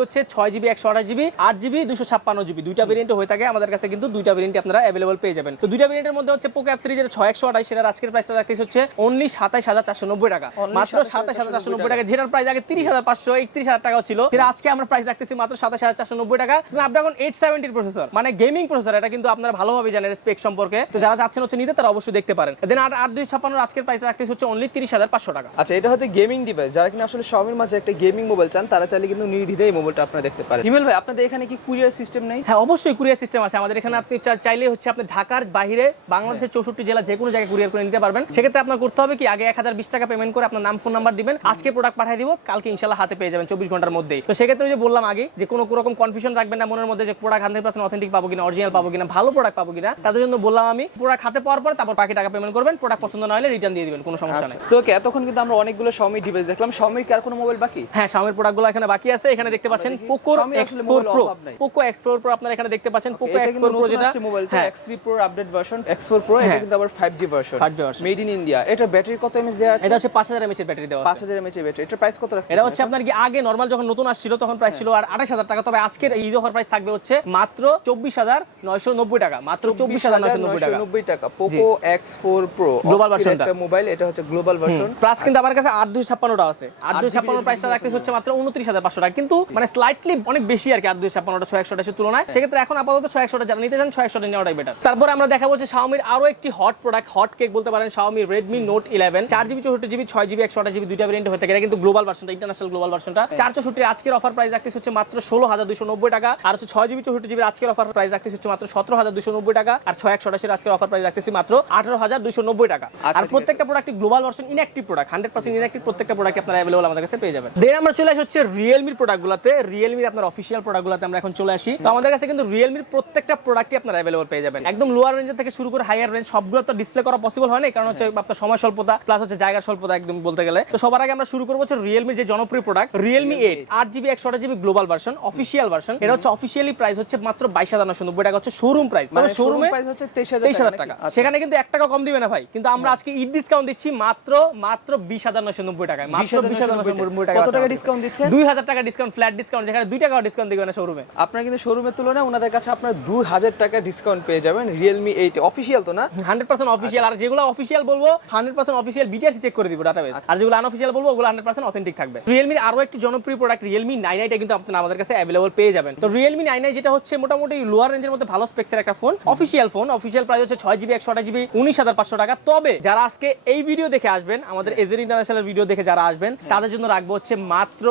হচ্ছে 6GB 128GB 8GB 256GB দুইটা ভেরিয়েন্টে হয়ে থাকে। আমাদের কাছে কিন্তু দুইটা ভেরিয়েন্ট আপনারা अवेलेबल পেয়ে যাবেন। তো দুইটা ভেরিয়েন্টের মধ্যে হচ্ছে Poco F3 যেটা 6128, সেটার আজকের প্রাইসটা রাখতেছি হচ্ছে অনলি 27490 টাকা। মাত্র 27490 টাকা, যেটার প্রাইস আগে 30500 31000 টাকাও ছিল, সেটা আজকে আমরা প্রাইস রাখতেছি মাত্র 27490 টাকা। Snapdragon 870 প্রসেসর, মানে গেমিং প্রসেসর, এটা কিন্তু আপনারা ভালোভাবে জানেন স্পেক সম্পর্কে। তো যারা যাচ্ছেন হচ্ছে নিতে তারা অবশ্যই দেখতে পারেন। দেন 8256 আজকের প্রাইস রাখতেছি হচ্ছে অনলি 30500 টাকা। আচ্ছা, এটা হচ্ছে গেমিং ডিভাইস। যারা কিনা আসলে Xiaomiর মাঝে একটা গেমিং মোবাইল চান তারা চাইলে কিন্তু নির্দ্বিধায় এই মোবাইলটা আপনারা দেখতে পারেন। হিমেল ভাই, আপনাদের এখানে কি কুরিয়ার সিস্টেম নেই? হ্যাঁ, অবশ্যই কুরিয়ার সিস্টেম আছে আমাদের এখানে। আপনি চাইলে হচ্ছে আপনি ঢাকার বাইরে বাংলাদেশের 64 জেলা যে কোনো জায়গায় কুরিয়ার করে নিতে পারবেন। সেক্ষেত্রে আপনার করতে হবে কি, আগে 1020 টাকা পেমেন্ট করে আপনার নাম ফোন নাম্বার দিবেন, আজকে প্রোডাক্ট পাঠিয়ে দিব, কালকে ইনশাআল্লাহ হাতে পেয়ে যাবেন 24 ঘন্টার মধ্যেই। তো সেক্ষেত্রে ওই যে বললাম আগে যে কোনো রকম কনফিউশন রাখবেন না মনের মধ্যে যে প্রোডাক্ট 100% অথেন্টিক পাবো কিনা, অরিজিনাল পাবো কিনা, ভালো প্রোডাক্ট পাবো কিনা। তাদের জন্য বললাম আমি প্রোডাক্ট হাতে পাওয়ার পর তারপর বাকি টাকা পেমেন্ট করবেন, প্রোডাক্ট পছন্দ না হলে রিটার্ন দিয়ে দিবেন, কোনো সমস্যা নেই। তো এতক্ষণ কিন্তু আমরা অনেকগুলো Xiaomi ডিভাইস দেখলাম। Xiaomi কি আর কোনো মোবাইল বাকি? হ্যাঁ, Xiaomi প্রোডাক্টগুলো এখানে বাকি আছে। এখানে দেখতে পাচ্ছেন Poco X4 Pro, Poco X4 Pro আপনারা এখানে দেখতে পাচ্ছেন। Poco X4 Pro যেটা মোবাইলটা X3 Pro update version, X4 Pro এটা কিন্তু আবার 5G version, made in India. এটা ব্যাটারি কত এমএএইচ দেওয়া আছে? এটা হচ্ছে 5000 mAh এর ব্যাটারি দেওয়া আছে। 5000 mAh এর ব্যাটারি। এটা প্রাইস কত রাখছেন? এটা হচ্ছে আপনার কি আগে নরমাল যখন নতুন আসছিল তখন প্রাইস ছিল আর 28000 টাকা, তবে আজকের ঈদ অফার প্রাইস থাকবে হচ্ছে মাত্র 24990 টাকা। মাত্র 24990 টাকা। Poco X4 Pro গ্লোবাল ভার্সনটা একটা মোবাইল, এটা হচ্ছে গ্লোবাল ভার্সন। প্লাস কিন্তু আমার কাছে 8256 টা আছে। আছে। 8/256 প্রাইসটা রাখতেছি হচ্ছে মাত্র 29,500 টাকা, কিন্তু মানে স্লাইটলি অনেক বেশি আর কি 8/256টা 6/128 এর তুলনায়। সেক্ষেত্রে এখন আপাতত 6/128 যারা নিতে চান 6/128 নেওয়াটাই বেটার। তারপরে আমরা দেখাবো যে Xiaomi আরো একটি হট প্রোডাক্ট, হট কেক বলতে পারেন, Xiaomi Redmi Note 11 4GB 64GB 6GB 128GB দুইটা ভেরিয়েন্ট হয়ে থাকে। এটা কিন্তু গ্লোবাল ভার্সনটা, ইন্টারন্যাশনাল গ্লোবাল ভার্সনটা। 464 আজকের অফার প্রাইস রাখতেছি হচ্ছে মাত্র 16,290 টাকা, আর হচ্ছে 6GB 64GB আজকের অফার প্রাইস রাখতেছি হচ্ছে মাত্র 17,290 টাকা, আর 6/128 আজকের অফার প্রাইস রাখতেছি মাত্র 18,290 টাকা। আর প্রত্যেকটা product global version, inactive product, 100% inactive প্রত্যেকটা প্রোডাক্ট আপনারা अवेलेबल আমাদের কাছে পেয়ে যাবেন। দেন আমরা চলে আসি হচ্ছে Realme প্রোডাক্টগুলোতে। Realme আপনার অফিশিয়াল প্রোডাক্টগুলোতে আমরা এখন চলে আসি। তো আমাদের কাছে কিন্তু Realme প্রত্যেকটা প্রোডাক্টই আপনারা अवेलेबल পেয়ে যাবেন, একদম লোয়ার রেঞ্জ থেকে শুরু করে হাইয়ার রেঞ্জ সবগুলো তো ডিসপ্লে করা পসিবল হয় না, কারণ হচ্ছে আপনার সময় স্বল্পতা প্লাস হচ্ছে জায়গার স্বল্পতা একদম বলতে গেলে। তো সবার আগে আমরা শুরু করব হচ্ছে Realme যে জনপ্রিয় product Realme 8 8GB 128GB global version, official version. এটা হচ্ছে অফিশিয়ালি প্রাইস হচ্ছে মাত্র 22,990 টাকা, হচ্ছে শোরুম প্রাইস। মানে শোরুমে প্রাইস হচ্ছে 23,000 টাকা, সেখানে কিন্তু 1 টাকা কম দিবে না ভাই, কিন্তু আমরা আজকে ঈদ ডিসকাউন্ট দিচ্ছি মাত্র 20,990 টাকায়, মাত্র 20,990 টাকা। কত টাকা ডিসকাউন্ট দিচ্ছেন? 2,000 টাকা ডিসকাউন্ট, ফ্ল্যাট ডিসকাউন্ট, যেখানে 2 টাকাও ডিসকাউন্ট দিবে না শোরুমে। আপনারা কিন্তু শোরুমের তুলনায় ওনাদের কাছে আপনারা 2,000 টাকা ডিসকাউন্ট পেয়ে যাবেন। Realme 8 অফিশিয়াল তো না? 100% অফিশিয়াল। আর যেগুলো অফিশিয়াল বলবো 100% অফিশিয়াল, বিটিআরসি চেক করে দিব ডাটাবেস। আর যেগুলো আনঅফিশিয়াল বলবো ওগুলো 100% অথেন্টিক থাকবে। Realme আরো একটি জনপ্রিয় প্রোডাক্ট Realme 9i কিন্তু আপনারা আমাদের কাছে अवेलेबल পেয়ে যাবেন। তো Realme 9i যেটা হচ্ছে মোটামুটি লোয়ার রেঞ্জের মধ্যে ভালো স্পেক্সের একটা phone, official phone. Official price হচ্ছে 6GB 128GB 19,500 টাকা। তবে যারা আজকে এই ভিডিও দেখে আসবেন, আমাদের এজের ইন্টারন্যাশনাল ভিডিও দেখে যারা আসবেন, তাদের জন্য রাখবো হচ্ছে মাত্র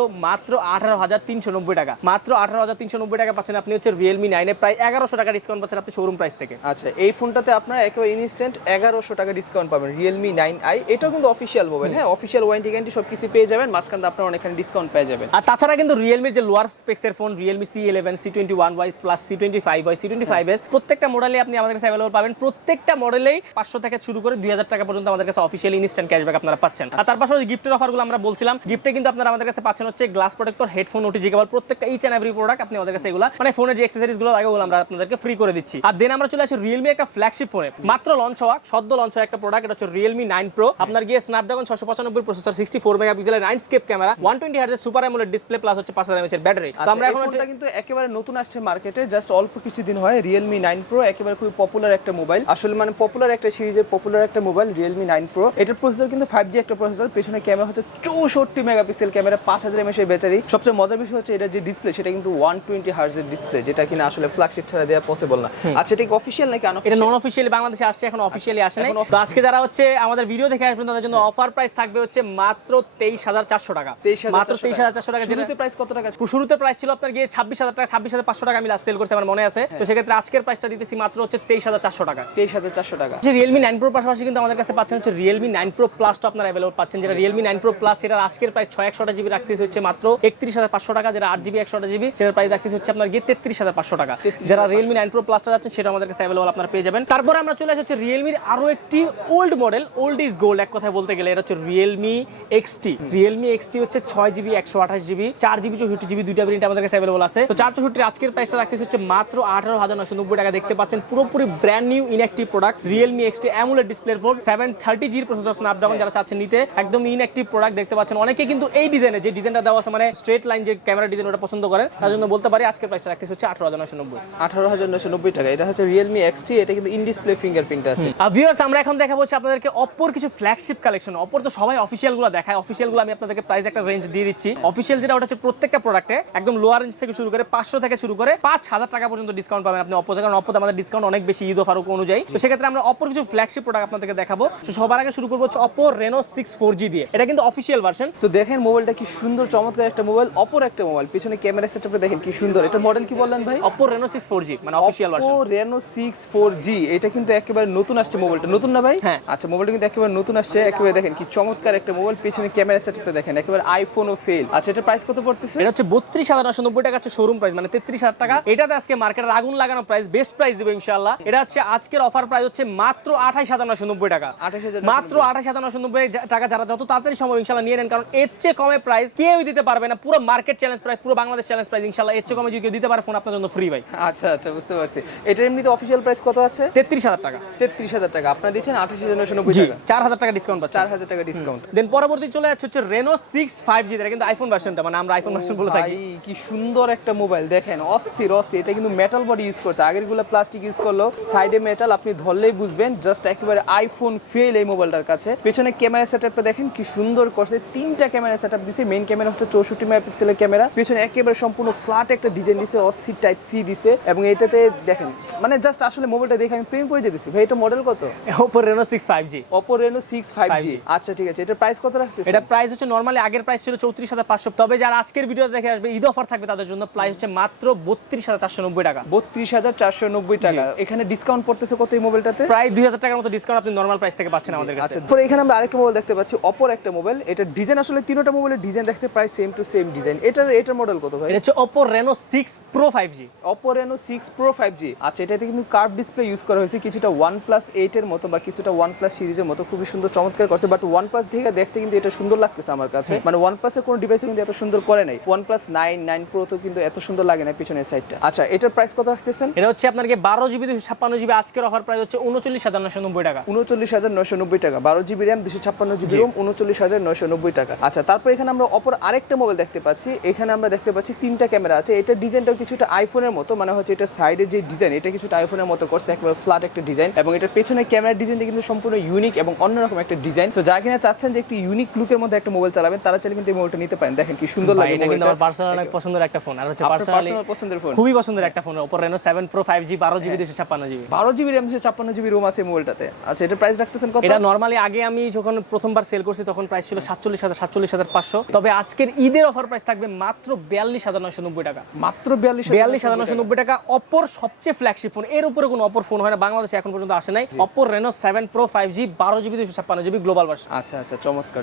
18,390 টাকা। মাত্র 18,390 টাকা পাচ্ছেন আপনি হচ্ছে Realme 9 এ প্রায় 1,100 টাকা ডিসকাউন্ট পাচ্ছেন আপনি শোরুম প্রাইস থেকে। আচ্ছা, এই ফোনটাতে আপনারা একেবারে ইনস্ট্যান্ট 1,100 টাকা ডিসকাউন্ট পাবেন Realme 9i। এটাও কিন্তু অফিশিয়াল মোবাইল, হ্যাঁ, অফিশিয়াল ওয়ারেন্টি গ্যারান্টি সবকিছু পেয়ে যাবেন, মাঝখানে আপনারা অনেকখানি ডিসকাউন্ট পেয়ে যাবেন। আর তাছাড়া কিন্তু Realme যে লোয়ার স্পেক্সের phone Realme C11 C21y plus C25y C25s প্রত্যেকটা মডেলে আপনি আমাদের কাছে अवेलेबल পাবেন। প্রত্যেকটা মডেলেই 500 থেকে শুরু করে 2,000 টাকা পর্যন্ত আমাদের কাছে অফিশিয়ালি ইনস্ট্যান্ট ক্যাশব্যাক আপনারা পাচ্ছেন। আর তার পাশাপাশি গিফটের অফারগুলো আমরা বলছিলাম, গিফটে কিন্তু আপনারা আমাদের কাছে পাচ্ছেন হচ্ছে গ্লাস প্রোটেক্টর, হেডফোন, ওটিজি কেবল, প্রত্যেকটা ইচ এন্ড এভরি প্রোডাক্ট আপনি আমাদের কাছে এগুলা মানে ফোনের যে অ্যাকসেসরিজ গুলো লাগে ওগুলো আমরা আপনাদেরকে ফ্রি করে দিচ্ছি। আর দেন আমরা চলে আসি Realme একটা ফ্ল্যাগশিপ ফোনে, মাত্র লঞ্চ হওয়া, সদ্য লঞ্চ হওয়া একটা প্রোডাক্ট। এটা হচ্ছে Realme 9 Pro। আপনার গিয়ে Snapdragon 695 প্রসেসর, 64 মেগাপিক্সেলের 9 স্কেপ camera, 120 hertz super AMOLED display plus হচ্ছে 5000 mAh এর ব্যাটারি। তো আমরা এখন এটা কিন্তু একেবারে নতুন আসছে মার্কেটে, জাস্ট অল্প কিছুদিন হয়। Realme 9 Pro একেবারে খুব পপুলার একটা মোবাইল, আসলে মানে পপুলার একটা সিরিজের পপুলার একটা মোবাইল Realme 9 Pro। এটার প্রসেসর কিন্তু 5G একটা প্রসেসর, পেছনে ক্যামেরা হচ্ছে 64 মেগাপিক্সেল ক্যামেরা, 5000 mAh এর ব্যাটারি। সবচেয়ে মজার বিষয় হচ্ছে এটা যে ডিসপ্লে সেটা কিন্তু 120 হার্জ এর ডিসপ্লে, যেটা কিনা আসলে ফ্ল্যাগশিপ ছাড়া দেওয়া পসিবল না। আচ্ছা, এটা কি অফিশিয়াল নাকি আনঅফিশিয়াল? এটা নন অফিশিয়ালি বাংলাদেশে আসছে, এখন অফিশিয়ালি আসে নাই। তো আজকে যারা হচ্ছে আমাদের ভিডিও দেখে আসবেন তাদের জন্য অফার প্রাইস থাকবে হচ্ছে মাত্র 23,400 টাকা। মাত্র 23,400 টাকা। শুরুতে প্রাইস কত টাকা? শুরুতে প্রাইস ছিল আপনার গিয়ে 26,000 টাকা, 26,500 টাকা আমি লাস্ট সেল করছি, আমার মনে আছে। তো সেক্ষেত্রে আজকের প্রাইসটা দিতেছি মাত্র হচ্ছে 23,400 টাকা। 23,400 টাকা। যে Realme 9 Pro পাশাপাশি কিন্তু আমাদের কাছে পাচ্ছেন হচ্ছে Realme 9 Pro Plus তো আপনারা अवेलेबल পাচ্ছেন, যেটা Realme 9 Pro Plus সেটার আজকের প্রাইস 6/128GB রাখতেছি হচ্ছে মাত্র 31,500 টাকা, যেটা 8GB 128GB সেটার প্রাইস রাখতেছি হচ্ছে আপনার গিয়ে 33,500 টাকা। যারা Realme 9 Pro Plus টা যাচ্ছেন সেটা আমাদের কাছে अवेलेबल আপনারা পেয়ে যাবেন। তারপর আমরা চলে আসি হচ্ছে Realme এর আরো একটি old model, old is gold এক কথায় বলতে গেলে। এটা হচ্ছে Realme XT। Realme XT হচ্ছে 6GB 128GB 4GB 64GB দুইটা ভেরিয়েন্ট আমাদের কাছে अवेलेबल আছে। তো 464 আজকের প্রাইসটা রাখতেছি হচ্ছে মাত্র 18,990 টাকা। দেখতে পাচ্ছেন পুরোপুরি brand new inactive product Realme XT AMOLED display phone, 730G processor, Snapdragon যারা চাচ্ছেন নিতে, একদম ইনঅ্যাক্টিভ প্রোডাক্ট দেখতে পাচ্ছেন। অনেকে কিন্তু এই ডিজাইনে যে ডিজাইনটা দেওয়া আছে মানে স্ট্রেট লাইন যে ক্যামেরা ডিজাইন ওটা পছন্দ করেন, তার জন্য বলতে পারি আজকের প্রাইসটা রাখতেছি হচ্ছে 18,990। 18,990 টাকা। এটা হচ্ছে Realme XT, এটা কিন্তু ইন ডিসপ্লে ফিঙ্গারপ্রিন্ট আছে। আর ভিউয়ার্স আমরা এখন দেখাবো হচ্ছে আপনাদেরকে Oppo কিছু ফ্ল্যাগশিপ কালেকশন। Oppo তো সবাই অফিশিয়াল গুলো দেখায়, অফিশিয়াল গুলো আমি আপনাদেরকে প্রাইস একটা রেঞ্জ দিয়ে দিচ্ছি। অফিশিয়াল যেটা ওটা হচ্ছে প্রত্যেকটা প্রোডাক্টে একদম লোয়ার রেঞ্জ থেকে শুরু করে 500 থেকে শুরু করে 5,000 টাকা পর্যন্ত ডিসকাউন্ট পাবেন আপনি Oppo থেকে, কারণ Oppo তে আমাদের ডিসকাউন্ট অনেক বেশি ঈদ অফার অনুযায়ী। তো সেক্ষেত্রে আমরা Oppo কিছু ফ্ল্যাগশিপ প্রোডাক্ট আপনাদেরকে দেখাবো। তো সবার আগে শুরু করবো হচ্ছে Oppo Reno 6 4G দিয়ে। এটা কিন্তু অফিশিয়াল ভার্সন। তো দেখেন মোবাইলটা কি সুন্দর, চমৎকার একটা মোবাইল, Oppo একটা মোবাইল। পিছনে ক্যামেরা সেটআপটা দেখেন কি সুন্দর। এটা মডেল কি বললেন ভাই? Oppo Reno 6 4G মানে official version. Oppo Reno 6 4G এটা কিন্তু একেবারে নতুন আসছে মোবাইলটা, নতুন না ভাই? হ্যাঁ। আচ্ছা, মোবাইলটা কিন্তু একেবারে নতুন আসছে, একেবারে দেখেন কি চমৎকার একটা মোবাইল। পিছনে ক্যামেরা সেটআপটা দেখেন, একেবারে আইফোনও ফেল। আচ্ছা, এটা প্রাইস কত পড়তেছে? এটা হচ্ছে 32,990 টাকা হচ্ছে শোরুম প্রাইস, মানে 33,000 টাকা। এটাতে আজকে মার্কেটের আগুন লাগানো প্রাইস, বেস্ট প্রাইস দিব ইনশাআল্লাহ। এটা হচ্ছে আজকের অফার প্রাইস হচ্ছে মাত্র 28,990 টাকা। 28,990 মাত্র 28,990 টাকা। যারা যত তাড়াতাড়ি সম্ভব ইনশাআল্লাহ নিয়ে নেন, কারণ এর চেয়ে কমে প্রাইস কেউই দিতে পারবে না। পুরো মার্কেট চ্যালেঞ্জ প্রাইস, পুরো বাংলাদেশ চ্যালেঞ্জ প্রাইস ইনশাআল্লাহ। এর চেয়ে কমে যদি কেউ দিতে পারে ফোন আপনার জন্য ফ্রি ভাই। আচ্ছা আচ্ছা, বুঝতে পারছি। এটার এমনিতে অফিশিয়াল প্রাইস কত আছে? 33,000 টাকা। 33,000 টাকা। আপনারা দিচ্ছেন 28,990 জি, টাকা। 4,000 টাকা ডিসকাউন্ট পাচ্ছেন। 4,000 টাকা ডিসকাউন্ট। দেন পরবর্তী চলে যাচ্ছে হচ্ছে Reno 6 5G। এটা কিন্তু আইফোন ভার্সনটা, মানে আমরা আইফোন ভার্সন বলে থাকি। ভাই কি সুন্দর একটা মোবাইল দেখেন, অস্থির অস্থির। এটা কিন্তু মেটাল বডি ইউজ করছে, আগের গুলো প্লাস্টিক ইউজ করলো, সাইডে মেটাল। আপনি ধরলেই বুঝবেন জাস্ট একেবারে আইফোন ফেল এই মোবাইলটার কাছে। পেছনে ক্যামেরা সেটআপটা দেখেন কি সুন্দর করছে। হচ্ছে 3টা ক্যামেরা সেটআপ দিছে। মেইন ক্যামেরা হচ্ছে 64 মেগাপিক্সেলের ক্যামেরা, পেছনে একেবারে সম্পূর্ণ ফ্ল্যাট একটা ডিজাইন দিছে, অস্থির টাইপ সি দিছে এবং এটাতে দেখেন মানে জাস্ট আসলে মোবাইলটা দেখে আমি প্রেম পড়ে যেতেছি। ভাই এটা মডেল কত? Oppo Reno 6 5G। Oppo Reno 6 5G। আচ্ছা ঠিক আছে, এটা প্রাইস কত রাখতেছেন? এটা প্রাইস হচ্ছে নরমালি আগের প্রাইস ছিল 34500, তবে যারা আজকের ভিডিও দেখে আসবে ঈদ অফার থাকবে তাদের জন্য প্রাইস হচ্ছে মাত্র 32490 টাকা। 32490 টাকা। এখানে ডিসকাউন্ট পড়তেছে কত এই মোবাইলটাতে? প্রায় 2000 টাকার মতো ডিসকাউন্ট আপনি নরমাল প্রাইস থেকে পাচ্ছেন আমাদের কাছে। আচ্ছা, পরে এখানে আমরা আরেকটা মোবাইল দেখতে পাচ্ছি, Oppo একটা মোবাইল। এটা ডিজাইন আসলে তিনটা মোবাইলের ডিজাইন দেখতে প্রায় সেম টু সেম ডিজাইন। এটার মডেল কত ভাই? এটা হচ্ছে Oppo Reno 6 Pro 5G। Oppo Reno 6 Pro 5G। আচ্ছা, এটাতে কিন্তু কার্ভ ডিসপ্লে ইউজ করা হয়েছে, কিছুটা OnePlus 8 এর মতো বা কিছুটা OnePlus সিরিজের মতো, খুবই সুন্দর চমৎকার করছে। বাট OnePlus থেকে দেখতে কিন্তু এটা সুন্দর লাগতেছে আমার কাছে, মানে OnePlus এর কোনো ডিভাইসে কিন্তু এত সুন্দর করে নাই। OnePlus 9 Pro তো কিন্তু এত সুন্দর লাগে না পিছনের সাইডটা। আচ্ছা, এটার প্রাইস কত রাখতেছেন? এটা হচ্ছে আপনার 12GB 256GB, আজকের অফার প্রাইস হচ্ছে 39990 টাকা। 39990 টাকা। 12GB RAM 256GB ROM 39990 টাকা। আচ্ছা, তারপর এখানে আমরা অপর আরেকটা মোবাইল দেখতে পাচ্ছি। এখানে আমরা দেখতে পাচ্ছি 3টা ক্যামেরা আছে। এটা ডিজাইনটাও কিছুটা আইফোনের মতো, মানে হচ্ছে এটা সাইডের যে ডিজাইন এটা কিছুটা আইফোনের মতো করছে, একেবারে ফ্ল্যাট একটা ডিজাইন এবং এটার পেছনে ক্যামেরার ডিজাইনটা কিন্তু সম্পূর্ণ ইউনিক এবং অন্যরকম একটা ডিজাইন। সো যারা কিনা চাচ্ছেন যে একটু ইউনিক লুকের মধ্যে একটা মোবাইল চালাবেন তারা চাইলে কিন্তু এই মোবাইলটা নিতে পারেন। দেখেন কি সুন্দর লাগে এটা কিন্তু আমার পার্সোনাল অনেক পছন্দের একটা ফোন, আর হচ্ছে পার্সোনালি পছন্দের ফোন, খুবই পছন্দের একটা phone Oppo Reno 7 Pro 5G 12GB 256GB। 12GB RAM 256GB ROM আছে মোবাইলটাতে। আচ্ছা, এটা প্রাইস রাখতেছেন কত? এটা নরমালি আগে আমি যখন প্রথমবার সেল করছি তখন প্রাইস ছিল 47500, তবে আজকের ঈদের অফার প্রাইস থাকবে মাত্র 42990 টাকা। মাত্র 42990 টাকা। অপর সবচেয়ে ফ্ল্যাগশিপ ফোন, এর উপরে কোনো অপর ফোন হয় না বাংলাদেশে এখন পর্যন্ত আসে নাই। Oppo Reno 7 Pro 5G 12GB 256GB global version. আচ্ছা আচ্ছা,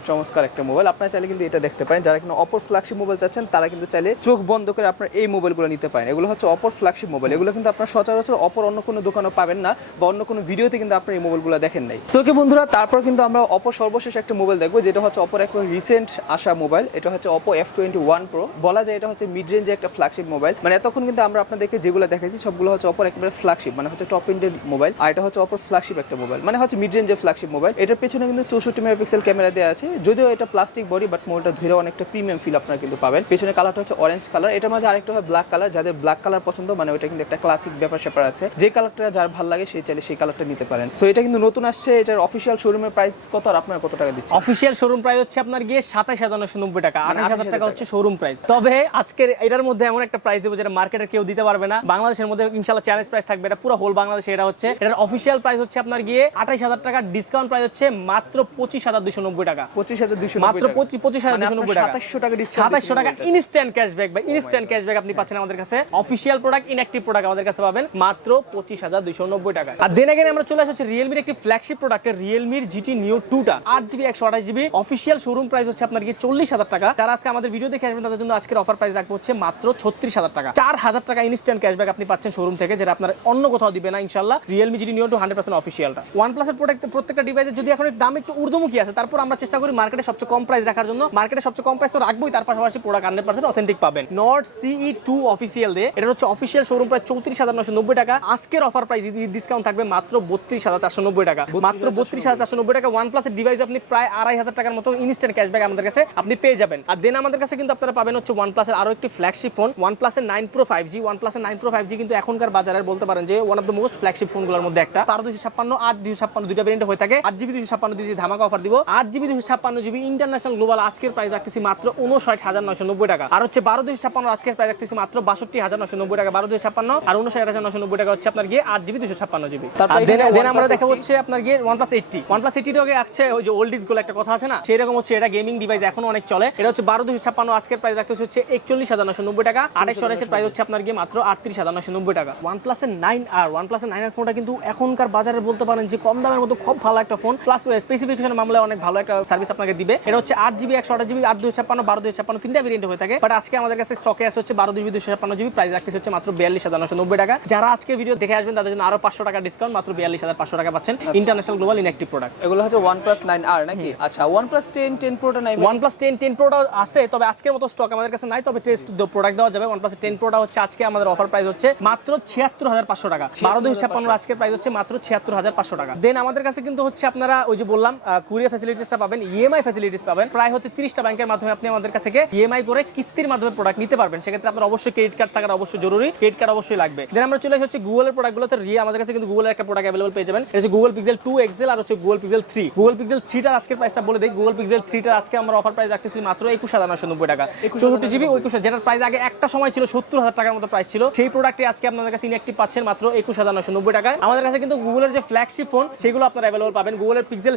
চমৎকার একটা মোবাইল। আপনারা চাইলে কিন্তু এটা দেখতে পারেন। যারা কিনা অপর ফ্ল্যাগশিপ মোবাইল চাচ্ছেন তারা কিন্তু চাইলে চোখ বন্ধ করে আপনার এই মোবাইলগুলো নিতে পারেন। এগুলো হচ্ছে অপর ফ্ল্যাগশিপ মোবাইল। এগুলো কিন্তু আপনার সচরাচর অপর অন্য কোনো দোকানে পাবেন না বা অন্য কোনো ভিডিওতে কিন্তু আপনার এই মোবাইলগুলো দেখেন নাই। তো কি বন্ধুরা, তারপর কিন্তু আমরা অপর সর্বশেষ একটা মোবাইল দেখবো, যেটা হচ্ছে অপর এখন রিসেন্ট আসা মোবাইল। এটা হচ্ছে Oppo F21 Pro। বলা যায় এটা হচ্ছে মিড রেঞ্জে একটা ফ্ল্যাগশিপ মোবাইল। মানে এতক্ষণ কিন্তু আমরা আপনাদেরকে যেগুলো দেখাইছি সবগুলো হচ্ছে অপর একেবারে ফ্ল্যাগশিপ, মানে হচ্ছে টপ এন্ডের মোবাইল। আর এটা হচ্ছে অপর ফ্ল্যাগশিপ একটা মোবাইল, মানে হচ্ছে মিড রেঞ্জের ফ্ল্যাগশিপ মোবাইল। এটার পেছনে কিন্তু 64 মেগাপিক্সেল ক্যামেরা দেওয়া আছে, যদিও এটা প্লাস্টিক বডি, বাট মোবাইলটা ধরে অনেকটা প্রিমিয়াম ফিল আপনারা কিন্তু পাবেন। পেছনে কালারটা হচ্ছে অরেঞ্জ কালার, এটার মাঝে আরেকটা হয় ব্ল্যাক কালার। যাদের ব্ল্যাক কালার পছন্দ, মানে ওটা কিন্তু একটা ক্লাসিক ব্যাপার স্যাপার আছে, যে কালারটা যার ভালো লাগে সে চাইলে সেই কালারটা নিতে পারেন। সো এটা কিন্তু নতুন আসছে। এটার অফিসিয়াল শোরুমের প্রাইস কত আর আপনারা কত টাকা দিচ্ছেন? অফিসিয়াল শোরুম প্রাইস হচ্ছে আপনার 27990 টাকা, 28000 টাকা হচ্ছে শোরুম প্রাইস। তবে আজকের এটার মধ্যে এমন একটা প্রাইস দেবো যেটা মার্কেটে কেউ দিতে পারবে না। বাংলাদেশের মধ্যে ইনশাআল্লাহ চ্যালেঞ্জ প্রাইস থাকবে, এটা পুরো হোল বাংলাদেশে। এটা হচ্ছে এটার অফিসিয়াল প্রাইস হচ্ছে আপনার 28000 টাকা, ডিসকাউন্ট প্রাইস হচ্ছে মাত্র 25290 টাকা। 25290 মাত্র 25290 টাকা। 2700 টাকা ডিসকাউন্ট, 2700 টাকা ইনস্ট্যান্ট ক্যাশব্যাক বা ইনস্ট্যান্ট ক্যাশব্যাক আপনি পাচ্ছেন আমাদের কাছে। অফিসিয়াল প্রোডাক্ট, ইনঅ্যাকটিভ প্রোডাক্ট আমাদের কাছে পাবেন মাত্র 25290 টাকা। আর দেন আগে আমরা চলে আসছি Realme একটি flagship product, Realme GT Neo 2টা 8GB 128GB। Official showroom price হচ্ছে আপনার 40000 টাকা। যারা আজকে আমাদের ভিডিও দেখে আসবেন তাদের জন্য আজকের অফার প্রাইস রাখবো হচ্ছে মাত্র 36000 টাকা। 4000 টাকা ইনস্ট্যান্ট ক্যাশব্যাক আপনি পাচ্ছেন শোরুম থেকে, যেটা আপনার অন্য কোথাও দিবে না ইনশাআল্লাহ। Realme GT Neo 2 100% অফিসিয়ালটা। OnePlus এর প্রোডাক্ট প্রত্যেকটা ডিভাইসের যদি এখন দাম একটু ঊর্ধ্বমুখী আছে, তারপর আমরা চেষ্টা করি মার্কেটে সবচেয়ে কম প্রাইস রাখার জন্য। মার্কেটে সবচেয়ে কম প্রাইস তো রাখবোই, তার পাশাপাশি প্রোডাক্ট 100% অথেন্টিক পাবেন। Nord CE 2 অফিসিয়াল দিয়ে এটা হচ্ছে অফিসিয়াল শোরুম প্রাইস 34990 টাকা। আজকের অফার প্রাইস ডিসকাউন্ট থাকবে মাত্র 32490 টাকা। মাত্র 32490 টাকা। OnePlus এর ডিভাইস আপনি প্রায় 2500 টাকার মতো ইনস্ট্যান্ট ক্যাশব্যাক আমাদের কাছে আপনি পেয়ে যাবেন। আর দেন আমাদের কাছে কিন্তু আপনারা পাবেন হচ্ছে OnePlus এর আরো একটি ফ্ল্যাগশিপ ফোন, OnePlus এর 9 Pro 5G। OnePlus এর 9 Pro 5G কিন্তু এখনকার বাজারের বলতে পারেন যে one of the most flagship ফোনগুলোর মধ্যে একটা। 1256 8 দুইটা ভেরিয়েন্ট হয়ে থাকে। 8GB 256 দিয়ে ধামাকা অফার দিব। 8GB 256GB ইন্টারন্যাশনাল গ্লোবাল আজকের প্রাইস রাখতেছি মাত্র 59990 টাকা। আর হচ্ছে 12256 আজকের প্রাইস রাখতেছি মাত্র 62990 টাকা। 12256 আর 59990 টাকা হচ্ছে আপনার 8GB 256GB। তারপর দেন আমরা দেখা হচ্ছে আপনার OnePlus 80। OnePlus 80 টাকে আছে ওই যে ওল্ড ইজ গোল একটা কথা আছে না, সেই রকম হচ্ছে এটা গেমিং ডিভাইস এখনো অনেক চলে। এটা হচ্ছে 12256 আজকের প্রাইস রাখতেছি হচ্ছে 41990 টাকা। 2828 এর প্রাইস হচ্ছে আপনার মাত্র 38990 টাকা। OnePlus এর 9R, OnePlus এর 9R ফোনটা কিন্তু এখনকার বাজারে বলতে পারেন যে কম দামের মধ্যে খুব ভালো একটা ফোন, প্লাস স্পেসিফিকেশন মামলায় অনেক ভালো একটা সার্ভিস আপনাকে দিবে। এটা হচ্ছে 8GB 128GB 8256 12256 তিনটা ভেরিয়েন্ট হয়ে থাকে। বাট আজকে আমাদের কাছে স্টকে আছে হচ্ছে 12GB 256GB, প্রাইস রাখতেছি হচ্ছে মাত্র 42990 টাকা। যারা আজকে ভিডিও দেখে আসবেন তাদের জন্য আরো 500 টাকা ডিসকাউন্ট, মাত্র 42500 টাকা পাচ্ছেন। ইন্টারন্যাশনাল গ্লোবাল ইনঅ্যাকটিভ প্রোডাক্ট এগুলো হচ্ছে OnePlus 9R নাকি? আচ্ছা, OnePlus 10 Pro টা নাই? OnePlus 10 Pro টা আছে, তবে আজকের মতো স্টক আমাদের কাছে নাই, তবে টেস্ট প্রোডাক্ট দেওয়া যাবে। OnePlus 10 Pro টা হচ্ছে আজকে আমাদের অফার প্রাইস হচ্ছে মাত্র 76500 টাকা। 12256 আজকের প্রাইস হচ্ছে মাত্র 76500 টাকা। দেন আমাদের কাছে কিন্তু হচ্ছে আপনারা ওই যে বললাম কুরিয়ার ফ্যাসিলিটিসটা পাবেন, EMI ফ্যাসিলিটিস পাবেন। প্রায় হচ্ছে 30টা ব্যাংকের মাধ্যমে আপনি আমাদের কাছ থেকে EMI করে কিস্তির মাধ্যমে প্রোডাক্ট নিতে পারবেন। সেক্ষেত্রে আপনার অবশ্যই ক্রেডিট কার্ড থাকাটা অবশ্যই জরুরি, ক্রেডিট কার্ড অবশ্যই লাগবে। দেন আমরা চলে এসেছি গুগলের প্রোডাক্টগুলোতে। আমাদের কাছে কিন্তু গুগলের একটা প্রোডাক্ট অ্যাভেলেবল পেয়ে যাবেন। এটা হচ্ছে Google Pixel 2 XL আর হচ্ছে Google Pixel 3। Google Pixel 3 টার আজকের প্রাইসটা বলে দেই। Google Pixel মডেল 3টা আজকে আমরা অফার প্রাইস রাখতেছি মাত্র 21990 টাকা। 64 জিবি 21, যেটার প্রাইস আগে একটা সময় ছিল 70,000 টাকার মতো প্রাইস ছিল, সেই প্রোডাক্টটি আজকে আপনাদের কাছে ইনঅ্যাকটিভ পাচ্ছেন মাত্র 21990 টাকায়। আমাদের কাছে কিন্তু গুগলের যে ফ্ল্যাগশিপ ফোন সেগুলো আপনারা অ্যাভেলেবল পাবেন। গুগলের পিক্সেল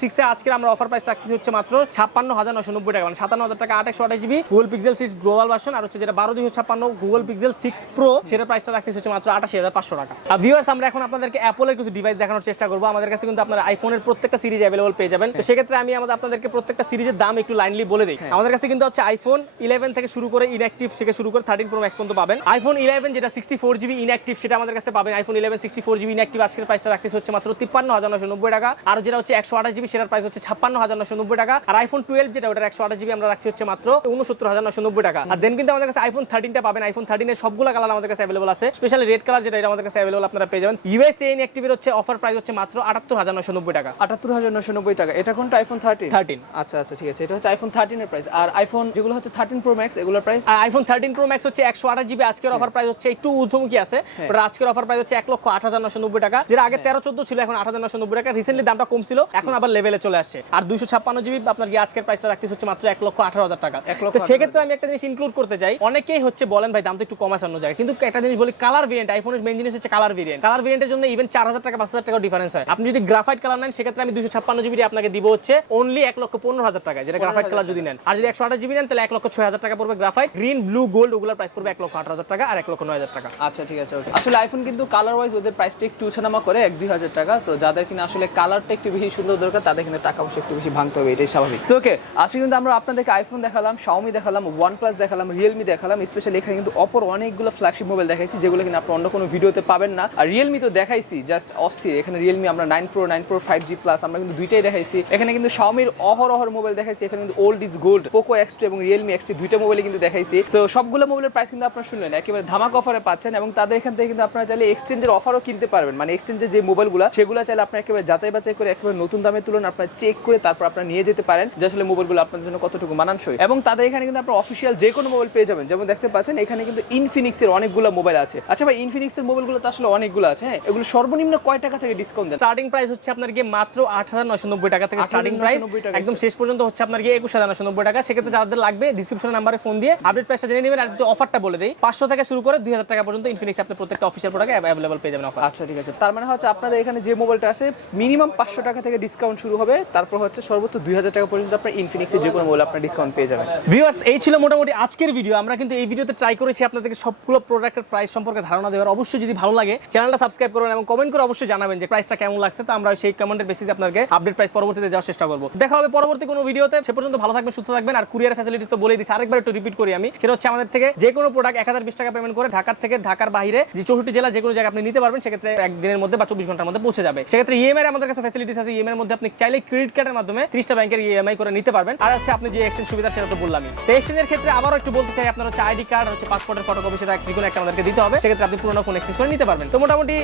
6 এ আজকে আমরা অফার প্রাইস রাখতেছি হচ্ছে মাত্র 56990 টাকা, মানে 57000 টাকা 828 GB Google Pixel 6 global version. আর হচ্ছে যেটা 12256 গুগল পিক্সেল 6 প্রো, সেটার প্রাইসটা রাখতেছি হচ্ছে মাত্র 88500 টাকা। আর ভিউয়ার্স, আমরা এখন আপনাদেরকে অ্যাপলের কিছু ডিভাইস দেখানোর চেষ্টা করব। আমাদের কাছে কিন্তু আপনারা আইফোনের প্রত্যেকটা সিরিজ অ্যাভেলেবল পেয়ে যাবেন। তো সেক্ষেত্রে আমি আপনাদেরকে প্রত্যেকটা সিরিজের দাম একটু লাইনলি বলে দিই। আমাদের কাছে কিন্তু হচ্ছে আইফোন 11 থেকে শুরু করে ইনঅ্যাকটিভ থেকে শুরু করে 13 প্রো ম্যাক্স পর্যন্ত পাবেন। আইফোন 11 যেটা 64 জিবি ইনঅ্যাকটিভ, সেটা আমাদের কাছে পাবেন। আইফোন 11 64 জিবি ইনঅ্যাকটিভ আজকের প্রাইসটা রাখতেছি হচ্ছে মাত্র 53990 টাকা। আর যেটা হচ্ছে 128 জিবি সেটার প্রাইস হচ্ছে 56990 টাকা। আর আইফোন 12 যেটা ওটার 128 জিবি আমরা রাখছি হচ্ছে মাত্র 69990 টাকা। আর দেন কিন্তু আমাদের কাছে আইফোন 13টা পাবেন। আইফোন 13 এর সবগুলো কালার আমাদের কাছে অ্যাভেলেবল আছে, স্পেশালি রেড কালার যেটা, এটা আমাদের কাছে অ্যাভেলেবল আপনারা পেয়ে যাবেন। ইউএসএ ইনঅ্যাকটিভের হচ্ছে অফার প্রাইস হচ্ছে মাত্র 78990 টাকা। 78990 টাকা। এটা কোনটা? আইফোন 13। আচ্ছা আচ্ছা, ঠিক আছে। এটা হচ্ছে আইফোন 13 এর প্রাইস। আর আইফোন যেগুলো হচ্ছে 13 প্রো ম্যাক্স, এগুলোর প্রাইস? আইফোন 13 প্রো ম্যাক্স হচ্ছে 128 জিবি, আজকের অফার প্রাইস হচ্ছে একটু ঊর্ধ্বমুখী আছে। ওটা আজকের অফার প্রাইস হচ্ছে 1,08,990 টাকা, যেটা আগে 13-14 ছিল, এখন 8,990 টাকা। রিসেন্টলি দামটা কম ছিল, এখন আবার লেভেলে চলে আসছে। আর 256 জিবি আপনার কি আজকের প্রাইসটা রাখতেছে হচ্ছে মাত্র 1,18,000 টাকা। তো সেক্ষেত্রে আমি একটা জিনিস ইনক্লুড করতে চাই, অনেকেই হচ্ছে বলেন ভাই দাম তো একটু কম আসানো যায়, কিন্তু একটা জিনিস বলি, কালার ভেরিয়েন্ট, আইফোনের মেইন জিনিস হচ্ছে কালার ভেরিয়েন্ট। কালার ভেরিয়েন্টের জন্য ইভেন 4000 টাকা 5000 টাকা ডিফারেন্স হয়। আপনি যদি গ্রাফাইট কালার নেন সেক্ষেত্রে আমি 256 জিবি আপনাকে দিব হচ্ছে অনলি 1,15,000 টাকা, যেটা গ্রাফাইট কালার যদি নেন। আর যদি 128 জিবি নেন তাহলে 1,06,000 টাকা পড়বে গ্রাফাইট। গ্রিন, ব্লু, গোল্ড ওগুলোর প্রাইস পড়বে 1,18,000 টাকা আর 1,09,000 টাকা। আচ্ছা ঠিক আছে, ওকে। আসলে আইফোন কিন্তু কালার ওয়াইজ ওদের প্রাইসটা একটু উঠানামা করে 1-2 হাজার টাকা। সো যাদের কিনা আসলে কালারটা একটু বেশি সুন্দর দরকার, তাদের কিন্তু টাকা পয়সা একটু বেশি ভাঙতে হবে, এটাই স্বাভাবিক। তো ওকে, আজকে কিন্তু আমরা আপনাদেরকে আইফোন দেখালাম, শাওমি দেখালাম, OnePlus দেখালাম, রিয়েলমি দেখালাম, স্পেশালি এখানে কিন্তু অপর অনেকগুলো ফ্ল্যাগশিপ মোবাইল দেখাইছি যেগুলো কিনা আপনি অন্য কোনো ভিডিওতে পাবেন না। আর রিয়েলমি তো দেখাইছি জাস্ট অস্থির। এখানে রিয়েলমি আমরা 9 Pro 5G প্লাস আমরা কিন্তু দুইটাই দেখাইছি। এখানে কিন্তু শাওমির অহরহ মোবাইল দেখাইছি। এখানে কিন্তু old is gold, Poco X2 এবং রিয়েলমি X2 দুইটা মোবাইলে কিন্তু দেখাইছি। সো সবগুলো মোবাইলের প্রাইস কিন্তু আপনারা শুনলেন, একেবারে ধামাকা অফারে পাচ্ছেন। এবং তাদের এখান থেকে কিন্তু আপনারা চাইলে এক্সচেঞ্জের অফারও কিনতে পারবেন, মানে এক্সচেঞ্জের যে মোবাইলগুলো সেগুলো চাইলে আপনারা একেবারে যাচাই বাছাই করে একেবারে নতুন দামে তুলুন, আপনারা চেক করে তারপর আপনারা নিয়ে যেতে পারেন যে আসলে মোবাইলগুলো আপনাদের জন্য কতটুকু মানানসই। এবং তাদের এখানে কিন্তু আপনারা অফিসিয়াল যে কোনো মোবাইল পেয়ে যাবেন, যেমন দেখতে পাচ্ছেন এখানে কিন্তু ইনফিনিক্সের অনেকগুলো মোবাইল আছে। আচ্ছা ভাই, ইনফিনিক্সের মোবাইলগুলো তো আসলে অনেকগুলো আছে, হ্যাঁ, এগুলো সর্বনিম্ন কয় টাকা থেকে ডিসকাউন্ট দেন? স্টার্টিং প্রাইস হচ্ছে আপনার গিয়ে মাত্র 8,990 টাকা থেকে স্টার্টিং প্রাইস, একদম শেষ পর্যন্ত হচ্ছে আপনার গিয়ে 21,990 টাকা। সেক্ষেত্রে যাদের লাগবে ডিসক্রিপশন নাম্বারে ফোন দিয়ে আপডেট প্রাইসটা জেনে নেবেন। আর একটু অফারটা বলে দেই, 500 থেকে শুরু করে 2000 টাকা পর্যন্ত ইনফিনিক্স আপনি প্রত্যেকটা অফিসিয়াল প্রোডাক্ট অ্যাভেলেবল পেয়ে যাবেন অফার। আচ্ছা ঠিক আছে, তার মানে হচ্ছে আপনাদের এখানে যে মোবাইলটা আছে মিনিমাম 500 টাকা থেকে ডিসকাউন্ট শুরু হবে, তারপর হচ্ছে সর্বোচ্চ 2000 টাকা পর্যন্ত আপনার ইনফিনিক্সের যে কোনো মোবাইল আপনার ডিসকাউন্ট পেয়ে যাবেন। ভিউয়ার্স, এই ছিল মোটামুটি আজকের ভিডিও। আমরা কিন্তু এই ভিডিওতে ট্রাই করেছি আপনাদেরকে সবগুলো প্রোডাক্টের প্রাইস সম্পর্কে ধারণা দেওয়ার। অবশ্যই যদি ভালো লাগে চ্যানেলটা সাবস্ক্রাইব করবেন এবং কমেন্ট করে অবশ্যই জানাবেন যে প্রাইসটা কেমন লাগছে। তো আমরা সেই কমেন্টের বেসিসে আপনাকে আপডেট প্রাইস পরবর্তীতে দেওয়ার চেষ্টা করব। দেখা হবে পরবর্তী কোনো ভিডিওতে। সে পর্যন্ত ভালো থাকবেন, সুস্থ থাকবেন। আর কুরিয়ার ফ্যাসিলিটিস তো বলেই দিচ্ছি, আরেকবার একটু রিপিট করি আমি, সেটা হচ্ছে আমাদের থেকে যে কোনো প্রোডাক্ট 1020 টাকা পেমেন্ট করে ঢাকার থেকে ঢাকার বাইরে যে 64 জেলা যে কোনো জায়গায় আপনি নিতে পারবেন, সেক্ষেত্রে একদিনের মধ্যে বা 24 ঘন্টার মধ্যে পৌঁছে যাবে। সেক্ষেত্রে ইএমআই আমাদের কাছে ফ্যাসিলিটিস আছে। ইএমআই এর মধ্যে আপনি চাইলে ক্রেডিট কার্ডের মাধ্যমে 30টা ব্যাংকের ইএমআই করে নিতে পারবেন। আর হচ্ছে আপনি যে এক্সচেঞ্জ সুবিধা সেটা তো বললামই। তো এক্সচেঞ্জের ক্ষেত্রে আবারও একটু বলতে চাই, আপনার হচ্ছে আইডি কার্ড হচ্ছে পাসপোর্টের ফটোকপি, সেটা যে কোনো একটা আমাদেরকে দিতে হবে। সেক্ষেত্রে আপনি পুরোনো ফোন এক্সচেঞ্জ করে নিতে পারবেন। তো মোটামুটি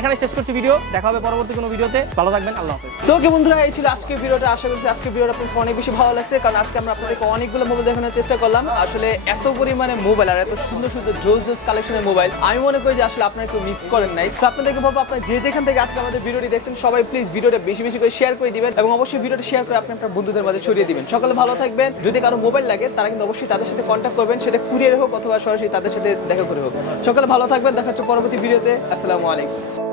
এখানে শেষ করছি ভিডিও। দেখা হবে পরবর্তী কোনো ভিডিওতে। ভালো থাকবেন, আল্লাহ হাফেজ। তো ওকে বন্ধুরা, এই ছিল আজকের ভিডিওটা। আশা করছি আজকের ভিডিওটা আপনাদের অনেক বেশি ভালো লাগছে, কারণ আজকে আমরা আপনাদেরকে অনেকগুলো মোবাইল দেখানোর চেষ্টা করলাম। আসলে এত পরিমাণে মোবাইল আর এত সুন্দর সুন্দর জোস কালেকশনের মোবাইল আমি মনে করি যে আসলে আপনারা কেউ মিস করেন নাই। তো আপনাদেরকে বলবো, আপনারা যে যেখান থেকে আজকে আমাদের ভিডিওটি দেখছেন সবাই প্লিজ ভিডিওটা বেশি বেশি করে শেয়ার করে দিবেন এবং অবশ্যই ভিডিওটা শেয়ার করে আপনি আপনার বন্ধুদের মাঝে ছড়িয়ে দিবেন। সকালে ভালো থাকবেন। যদি কারো মোবাইল লাগে তারা কিন্তু অবশ্যই তাদের সাথে কন্ট্যাক্ট করবেন, সেটা কুরিয়ারে হোক অথবা সরাসরি তাদের সাথে দেখা করে হোক। সকালে ভালো থাকবেন, দেখা হচ্ছে পরবর্তী ভিডিওতে। আসসালামু আলাইকুম।